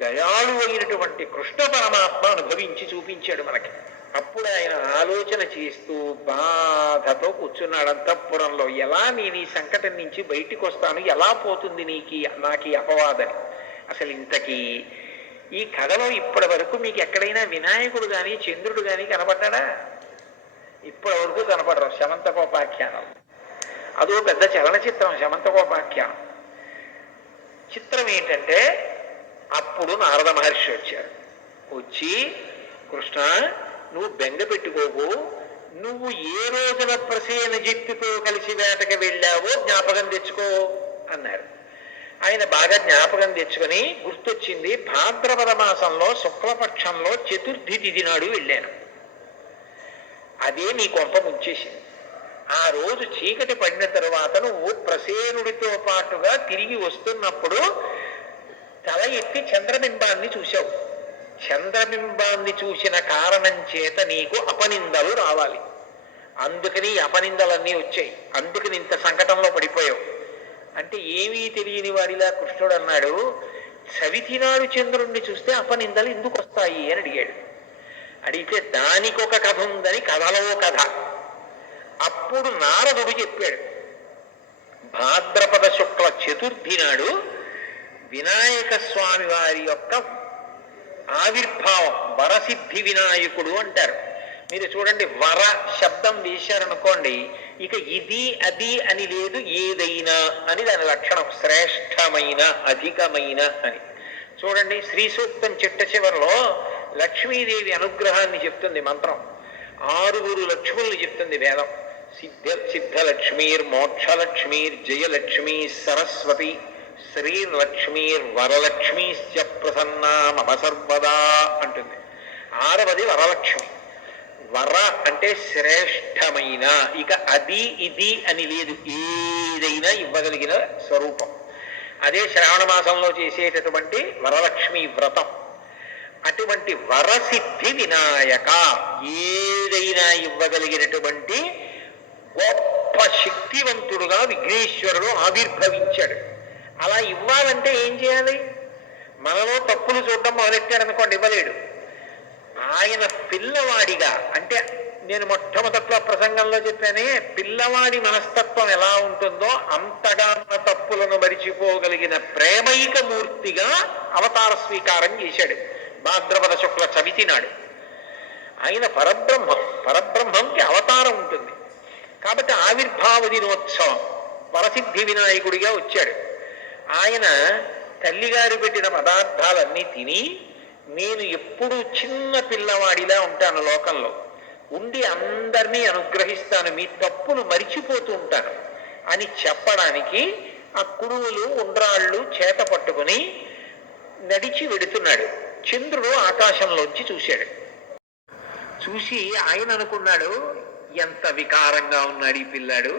దయాళు అయినటువంటి కృష్ణ పరమాత్మ అనుభవించి చూపించాడు మనకి. అప్పుడు ఆయన ఆలోచన చేస్తూ బాధతో కూర్చున్నాడు అంతఃపురంలో. ఎలా నేను ఈ సంకటం నుంచి బయటికి వస్తాను, ఎలా పోతుంది నాకు అపవాదని. అసలు ఇంతకీ ఈ కథలో ఇప్పటి వరకు మీకు ఎక్కడైనా వినాయకుడు కానీ చంద్రుడు కానీ కనబడ్డా? ఇప్పటి వరకు కనపడరు. శమంతకోపాఖ్యానం అదో పెద్ద చలనచిత్రం. శమంతకోపాఖ్యానం చిత్రం ఏంటంటే, అప్పుడు నారద మహర్షి వచ్చారు. వచ్చి, కృష్ణ నువ్వు బెంగ పెట్టుకోకు, నువ్వు ఏ రోజున ప్రసేన జట్టుతో కలిసి వేటకి వెళ్ళావో జ్ఞాపకం తెచ్చుకో అన్నారు. ఆయన బాగా జ్ఞాపకం తెచ్చుకొని గుర్తొచ్చింది, భాద్రపద మాసంలో శుక్లపక్షంలో చతుర్థి తిథి నాడు వెళ్ళాను, అదే నీ కొంప ముంచేసింది. ఆ రోజు చీకటి పడిన తరువాత నువ్వు ప్రసేనుడితో పాటుగా తిరిగి వస్తున్నప్పుడు తల ఎత్తి చంద్రబింబాన్ని చూశావు. చంద్రబింబాన్ని చూసిన కారణం చేత నీకు అపనిందలు రావాలి. అందుకని అపనిందలన్నీ వచ్చాయి. అందుకని ఇంత సంకటంలో పడిపోయావు. అంటే ఏమీ తెలియని వాడిలా కృష్ణుడు అన్నాడు, చవితినాడు చంద్రుణ్ణి చూస్తే అపనిందలు ఎందుకు వస్తాయి అని అడిగాడు. అడిగితే దానికొక కథ ఉందని కథలో కథ. అప్పుడు నారదుడు చెప్పాడు, భాద్రపద శుక్ల చతుర్థి నాడు వినాయక స్వామి వారి యొక్క ఆవిర్భావం, వరసిద్ధి వినాయకుడు అంటారు. మీరు చూడండి, వర శబ్దం వేశారనుకోండి, ఇక ఇది అది అని లేదు, ఏదైనా అని దాని లక్షణం. శ్రేష్టమైన, అధికమైన అని. చూడండి, శ్రీ సూక్తం చిట్ట చివరిలో లక్ష్మీదేవి అనుగ్రహాన్ని చెప్తుంది మంత్రం. 6 లక్ష్ముల్ని చెప్తుంది వేదం. సిద్ధలక్ష్మీర్ మోక్షలక్ష్మీర్ జయలక్ష్మీ సరస్వతి శ్రీలక్ష్మీర్ వరలక్ష్మీశ్చ ప్రసన్నా మమ సర్వదా అంటుంది. 6వది వరలక్ష్మి. వర అంటే శ్రేష్టమైన, ఇక అది ఇది అని లేదు, ఏదైనా ఇవ్వగలిగిన స్వరూపం. అదే శ్రావణ మాసంలో చేసేటటువంటి వరలక్ష్మి వ్రతం. అటువంటి వరసిద్ధి వినాయక, ఏదైనా ఇవ్వగలిగినటువంటి గొప్ప శక్తివంతుడుగా విఘ్నేశ్వరుడు ఆవిర్భవించాడు. అలా ఇవ్వాలంటే ఏం చేయాలి? మనలో తప్పులు చూడడం మొదలెట్టాడనుకోండి, ఇవ్వలేడు. ఆయన పిల్లవాడిగా, అంటే నేను మొట్టమొదట్లో ప్రసంగంలో చెప్పానే, పిల్లవాడి మనస్తత్వం ఎలా ఉంటుందో అంతగా మన తప్పులను మరిచిపోగలిగిన ప్రేమైక మూర్తిగా అవతార స్వీకారం చేశాడు భాద్రపద శుక్ల చవితి నాడు. ఆయన పరబ్రహ్మంకి అవతారం ఉంటుంది కాబట్టి ఆవిర్భావ దినోత్సవం వరసిద్ధి వినాయకుడిగా వచ్చాడు. ఆయన తల్లిగారు పెట్టిన పదార్థాలన్నీ తిని, నేను ఎప్పుడూ చిన్న పిల్లవాడిలా ఉంటాను, లోకంలో ఉండి అందరినీ అనుగ్రహిస్తాను, మీ తప్పులు మరిచిపోతూ ఉంటాను అని చెప్పడానికి ఆ కుడువులు ఉండ్రాళ్ళు చేత పట్టుకుని నడిచి వెడుతున్నాడు. చంద్రుడు ఆకాశంలోంచి చూశాడు. చూసి ఆయన అనుకున్నాడు, ఎంత వికారంగా ఉన్నాడు ఈ పిల్లాడు,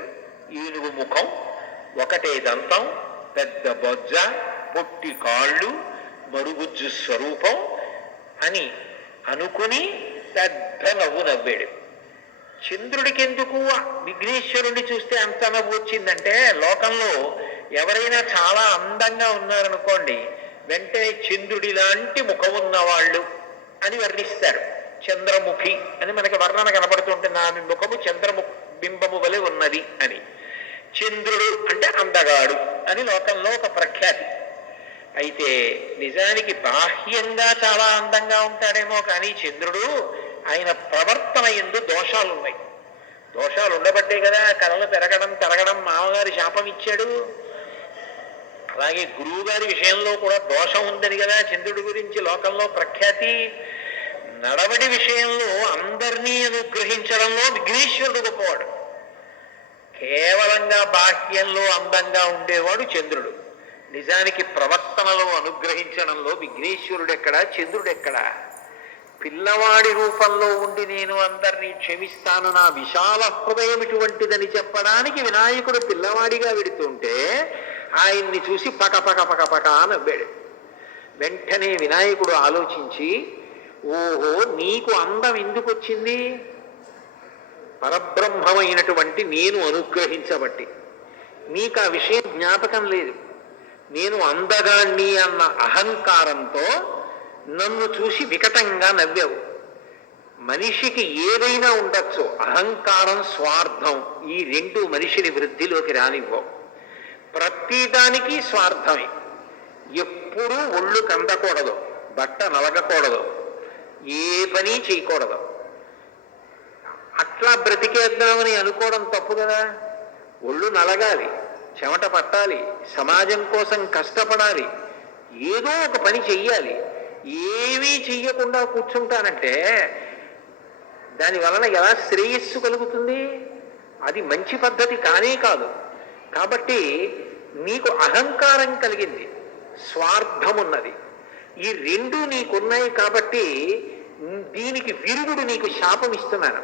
ఏనుగు ముఖం, ఒకటే దంతం, పెద్ద బొజ్జ, పొట్టి కాళ్ళు, మరుగుజ్జు స్వరూపం అని అనుకుని పెద్ద నవ్వు నవ్వాడు. చంద్రుడికి ఎందుకు విఘ్నేశ్వరుడిని చూస్తే అంత నవ్వు వచ్చిందంటే, లోకంలో ఎవరైనా చాలా అందంగా ఉన్నారనుకోండి, వెంటనే చంద్రుడి లాంటి ముఖం ఉన్నవాళ్ళు అని వర్ణిస్తారు. చంద్రముఖి అని మనకి వర్ణన కనబడుతుంటుంది, ఆమె ముఖము బింబము వలె ఉన్నది అని. చంద్రుడు అంటే అందగాడు అని లోకంలో ఒక ప్రఖ్యాతి. అయితే నిజానికి బాహ్యంగా చాలా అందంగా ఉంటాడేమో కానీ చంద్రుడు ఆయన ప్రవర్తన యందు దోషాలున్నాయి. దోషాలు ఉండబట్టే కదా కళలు పెరగడం తరగడం మామగారి శాపం ఇచ్చాడు. అలాగే గురువు గారి విషయంలో కూడా దోషం ఉందని కదా చంద్రుడి గురించి లోకంలో ప్రఖ్యాతి. నడవడి విషయంలో అందరినీ అనుగ్రహించడంలో విఘ్నేశ్వరుడు గొప్పవాడు. కేవలంగా బాహ్యంలో అందంగా ఉండేవాడు చంద్రుడు. నిజానికి ప్రవర్తనలో అనుగ్రహించడంలో విఘ్నేశ్వరుడెక్కడా చంద్రుడెక్కడా? పిల్లవాడి రూపంలో ఉండి నేను అందరినీ క్షమిస్తాను, నా విశాల హృదయం ఇటువంటిదని చెప్పడానికి వినాయకుడు పిల్లవాడిగా వెడుతుంటే ఆయన్ని చూసి పక పక పక పక నవ్వాడు. వెంటనే వినాయకుడు ఆలోచించి, ఓహో నీకు అందం ఎందుకు వచ్చింది? పరబ్రహ్మమైనటువంటి నేను అనుగ్రహించబట్టి. నీకు ఆ విషయం జ్ఞాపకం లేదు. నేను అందగాణ్ణి అన్న అహంకారంతో నన్ను చూసి వికటంగా నవ్వావు. మనిషికి ఏదైనా ఉండొచ్చు, అహంకారం స్వార్థం ఈ రెండు మనిషిని వృద్ధిలోకి రానివ్వవు. ప్రతిదానికి స్వార్థమే. ఎప్పుడూ ఒళ్ళు కందకూడదు, బట్ట నలగకూడదు, ఏ పని చేయకూడదు. అట్లా బ్రతికేద్దామని అనుకోవడం తప్పు కదా. ఒళ్ళు నలగాలి, చెమట పట్టాలి, సమాజం కోసం కష్టపడాలి, ఏదో ఒక పని చెయ్యాలి. ఏమీ చెయ్యకుండా కూర్చుంటానంటే దాని వలన ఎలా శ్రేయస్సు కలుగుతుంది? అది మంచి పద్ధతి కానే కాదు. కాబట్టి నీకు అహంకారం కలిగింది, స్వార్థమున్నది, ఈ రెండు నీకున్నాయి. కాబట్టి దీనికి విరుగుడు నీకు శాపం ఇస్తున్నాను.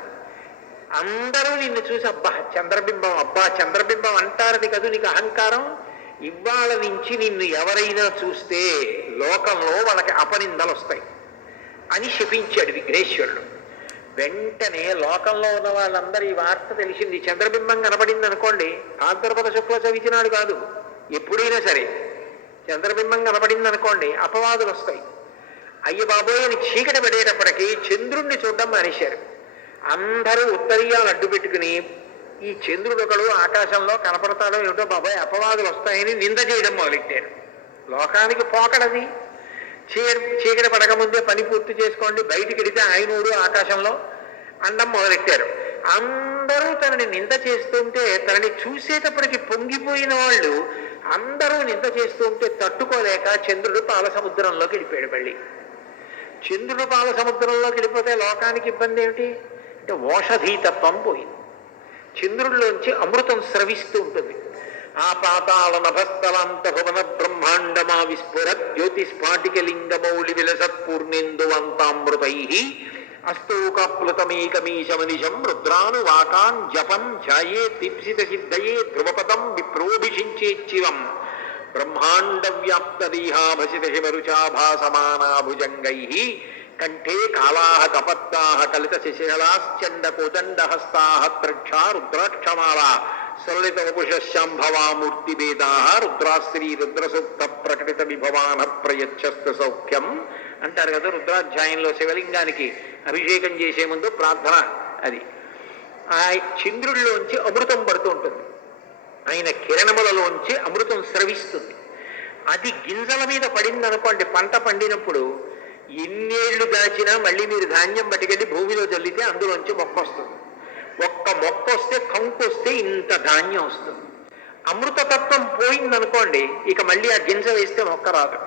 అందరూ నిన్ను చూసి అబ్బా చంద్రబింబం, అబ్బా చంద్రబింబం అంటారని కదా నీకు అహంకారం. ఇవాళ నుంచి నిన్ను ఎవరైనా చూస్తే లోకంలో వాళ్ళకి అపనిందలు వస్తాయి అని శపించాడు విఘ్నేశ్వరుడు. వెంటనే లోకంలో ఉన్న వాళ్ళందరూ ఈ వార్త తెలిసింది. చంద్రబింబం కనపడింది అనుకోండి, భాద్రపద శుక్ల చవితి నాడు కాదు, ఎప్పుడైనా సరే చంద్రబింబం కనపడింది అనుకోండి అపవాదులు వస్తాయి. అయ్య బాబోయ్ అని చీకటి పడేటప్పటికీ చంద్రుణ్ణి చూడడం మానేశారు. అందరూ ఉత్తరీయాలు అడ్డు పెట్టుకుని ఈ చంద్రుడు ఒకడు ఆకాశంలో కనపడతాడో ఏమిటో బాబాయ్ అపవాదులు వస్తాయని నింద చేయడం మొదలెట్టారు. లోకానికి పోకడది. చీకటి పడకముందే పని పూర్తి చేసుకోండి, బయటికి వెడితే ఆయనోడు ఆకాశంలో అండం మొదలెట్టారు. అందరూ తనని నింద చేస్తుంటే, తనని చూసేటప్పటికి పొంగిపోయిన వాళ్ళు అందరూ నింద చేస్తుంటే తట్టుకోలేక చంద్రుడు పాల సముద్రంలోకి వెళ్ళిపోయాడు. మళ్ళీ చంద్రుడు పాల సముద్రంలోకి వెళ్ళిపోతే లోకానికి ఇబ్బంది ఏమిటి అంటే ఓషధీతత్వం పోయింది. చంద్రుడిలోంచి అమృతం స్రవిస్తూ ఉంటుంది. ఆ పాతాళ నభస్థలాంత భువన బ్రహ్మాండమా విస్ఫుర జ్యోతిస్ఫాటికలింగమౌళి విలసత్పూర్ణేందువంతామృతై అస్తోకాప్లుతమేకమీశమనిశం రుద్రాను వాకాన్ జపం ధ్యాయే దీప్సిత సిద్ధయే ధ్రువపదం విప్రోభిషించేచ్చివం బ్రహ్మాండ వ్యాప్త దేహాభసిత శివరుచాభాసమానాభుజంగై కంఠే కాళాః కపత్తాః కలిత శిశలాశ్చండ కోదండహస్తాః త్రక్షా రుద్రాక్షమాలా సరళిత వపుషశాంభవామూర్తిభేదాః రుద్రాశ్రీ రుద్రసూక్త ప్రకటిత విభవాన ప్రయచ్చస్తు సౌఖ్యం అంటారు కదా. రుద్రాధ్యాయంలో శివలింగానికి అభిషేకం చేసే ముందు ప్రార్థన అది. ఆ చంద్రుడిలోంచి అమృతం పడుతూ ఉంటుంది, ఆయన కిరణములలోంచి అమృతం స్రవిస్తుంది. అది గింజల మీద పడింది అనుకోండి, పంట పండినప్పుడు ఎన్నేళ్లు దాచినా మళ్ళీ మీరు ధాన్యం పట్టుకెళ్ళి భూమిలో చల్లితే అందులోంచి మొక్క వస్తుంది. ఒక్క మొక్క వస్తే, కంకు వస్తే ఇంత ధాన్యం వస్తుంది. అమృతతత్వం పోయిందనుకోండి, ఇక మళ్ళీ ఆ గింజ వేస్తే మొక్క రాదు.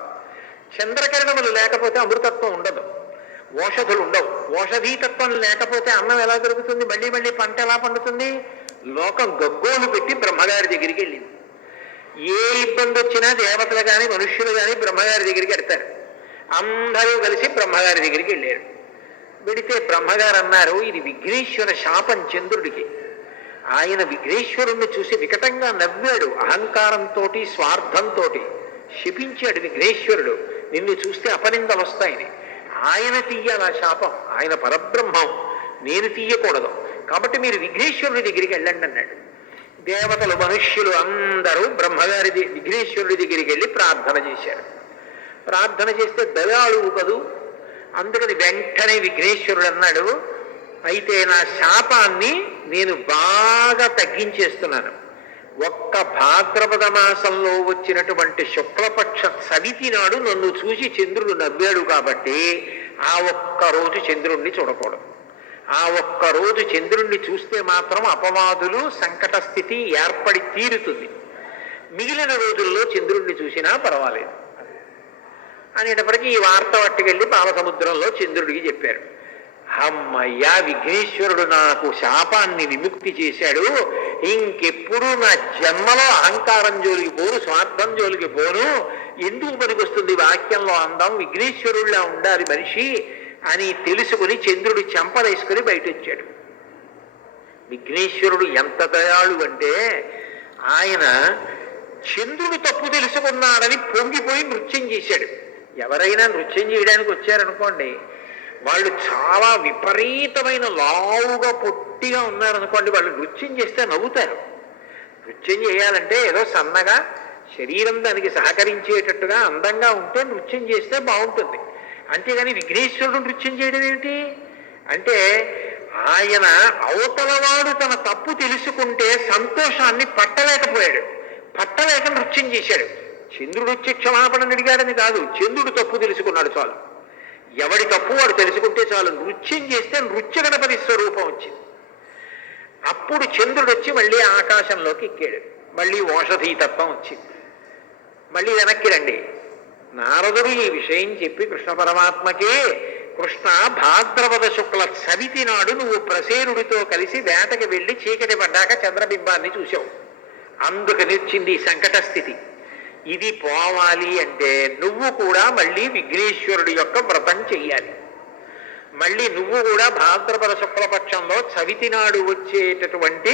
చంద్రకిరణములు లేకపోతే అమృతత్వం ఉండదు, ఓషధులు ఉండవు. ఓషధీతత్వం లేకపోతే అన్నం ఎలా దొరుకుతుంది? మళ్ళీ మళ్ళీ పంట ఎలా పండుతుంది? లోకం గగ్గోలు పెట్టి బ్రహ్మగారి దగ్గరికి వెళ్ళింది. ఏ ఇబ్బంది వచ్చినా దేవతలు కానీ మనుష్యులు కానీ బ్రహ్మగారి దగ్గరికి వెడతారు. అందరూ కలిసి బ్రహ్మగారి దగ్గరికి వెళ్ళారు. వెడితే బ్రహ్మగారు అన్నారు, ఇది విఘ్నేశ్వర శాపం చంద్రుడికి. ఆయన విఘ్నేశ్వరుణ్ణి చూసి వికటంగా నవ్వాడు. అహంకారంతో స్వార్థంతో శపించాడు విఘ్నేశ్వరుడు. నిన్ను చూస్తే అపనిందలు వస్తాయని. ఆయన తీయాల శాపం, ఆయన పరబ్రహ్మం, నేను తీయకూడదు. కాబట్టి మీరు విఘ్నేశ్వరుడి దగ్గరికి వెళ్ళండి అన్నాడు. దేవతలు మనుష్యులు అందరూ బ్రహ్మగారి విఘ్నేశ్వరుడి దగ్గరికి వెళ్ళి ప్రార్థన చేశారు. ప్రార్థన చేస్తే దయాళువు కదూ, అందుకని వెంటనే విఘ్నేశ్వరుడు అన్నాడు, అయితే నా శాపాన్ని నేను బాగా తగ్గించేస్తున్నాను. ఒక్క భాద్రపద మాసంలో వచ్చినటువంటి శుక్లపక్ష చవితి నాడు నన్ను చూసి చంద్రుడు నవ్వాడు కాబట్టి ఆ ఒక్క రోజు చంద్రుణ్ణి చూడకూడదు. ఆ ఒక్క రోజు చంద్రుణ్ణి చూస్తే మాత్రం అపవాదులు సంకట స్థితి ఏర్పడి తీరుతుంది. మిగిలిన రోజుల్లో చంద్రుణ్ణి చూసినా పర్వాలేదు అనేటప్పటికీ ఈ వార్త పట్టుకెళ్ళి పాలసముద్రంలో చంద్రుడికి చెప్పారు. అమ్మయ్యా, విఘ్నేశ్వరుడు నాకు శాపాన్ని విముక్తి చేశాడు, ఇంకెప్పుడు నా జన్మలో అహంకారం జోలికి పోను, స్వార్థం జోలికి పోను, ఎందుకు పనికొస్తుంది వాక్యంలో అందం, విఘ్నేశ్వరుడిలా ఉండాలి మనిషి అని తెలుసుకుని చంద్రుడు చెంపలేసుకుని బయట వచ్చాడు. విఘ్నేశ్వరుడు ఎంత దయాళు అంటే ఆయన చంద్రుడు తప్పు తెలుసుకున్నాడని పొంగిపోయి నృత్యం చేశాడు. ఎవరైనా నృత్యం చేయడానికి వచ్చారనుకోండి, వాళ్ళు చాలా విపరీతమైన లావుగా పొట్టిగా ఉన్నారనుకోండి, వాళ్ళు నృత్యం చేస్తే నవ్వుతారు. నృత్యం చేయాలంటే ఏదో సన్నగా శరీరం దానికి సహకరించేటట్టుగా అందంగా ఉంటే నృత్యం చేస్తే బాగుంటుంది. అంతేగాని విఘ్నేశ్వరుడు నృత్యం చేయడం ఏమిటి అంటే, ఆయన అవతలవాడు తన తప్పు తెలుసుకుంటే సంతోషాన్ని పట్టలేకపోయాడు, పట్టలేక నృత్యం చేశాడు. చంద్రుడు వచ్చి క్షమాపణ అడిగాడని కాదు, చంద్రుడు తప్పు తెలుసుకున్నాడు చాలు. ఎవడి తప్పు వాడు తెలుసుకుంటే చాలు. నృత్యం చేస్తే నృత్య గణపతి స్వరూపం వచ్చింది. అప్పుడు చంద్రుడు వచ్చి మళ్ళీ ఆకాశంలోకి ఎక్కాడు. మళ్ళీ ఓషధీ తత్వం వచ్చింది. మళ్ళీ వెనక్కి రండి. నారదుడు ఈ విషయం చెప్పి కృష్ణ పరమాత్మకే, కృష్ణ భాద్రపద శుక్ల చవితి నాడు నువ్వు ప్రసేనుడితో కలిసి వేటకి వెళ్ళి చీకటి పడ్డాక చంద్రబింబాన్ని చూసావు, అందుకని వచ్చింది ఈ సంకట స్థితి. ఇది పోవాలి అంటే నువ్వు కూడా మళ్ళీ విఘ్నేశ్వరుడి యొక్క వ్రతం చెయ్యాలి. మళ్ళీ నువ్వు కూడా భాద్రపద శుక్లపక్షంలో చవితి నాడు వచ్చేటటువంటి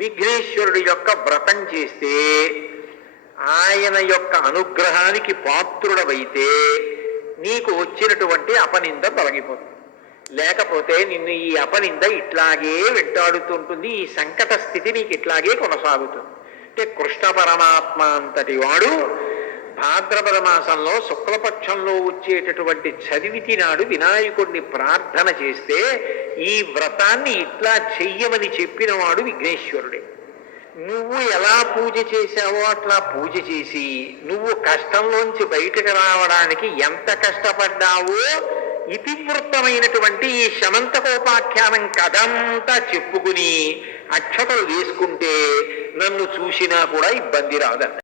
విఘ్నేశ్వరుడి యొక్క వ్రతం చేస్తే ఆయన యొక్క అనుగ్రహానికి పాత్రుడవైతే నీకు వచ్చినటువంటి అపనింద తొలగిపోతుంది. లేకపోతే నిన్ను ఈ అపనింద ఇట్లాగే వెంటాడుతుంటుంది, ఈ సంకట స్థితి నీకు ఇట్లాగే కొనసాగుతుంది. అంటే కృష్ణ పరమాత్మ అంతటి వాడు భాద్రపద మాసంలో శుక్లపక్షంలో వచ్చేటటువంటి చవితి నాడు వినాయకుడిని ప్రార్థన చేస్తే ఈ వ్రతాన్ని ఇట్లా చెయ్యమని చెప్పిన వాడు విఘ్నేశ్వరుడే. నువ్వు ఎలా పూజ చేశావో అట్లా పూజ చేసి నువ్వు కష్టంలోంచి బయటకు రావడానికి ఎంత కష్టపడ్డావో ఇతివృత్తమైనటువంటి ఈ శమంతకోపాఖ్యానం కథంతా చెప్పుకుని అక్షతలు వేసుకుంటే నన్ను చూసినా కూడా ఇబ్బంది రాదన్న.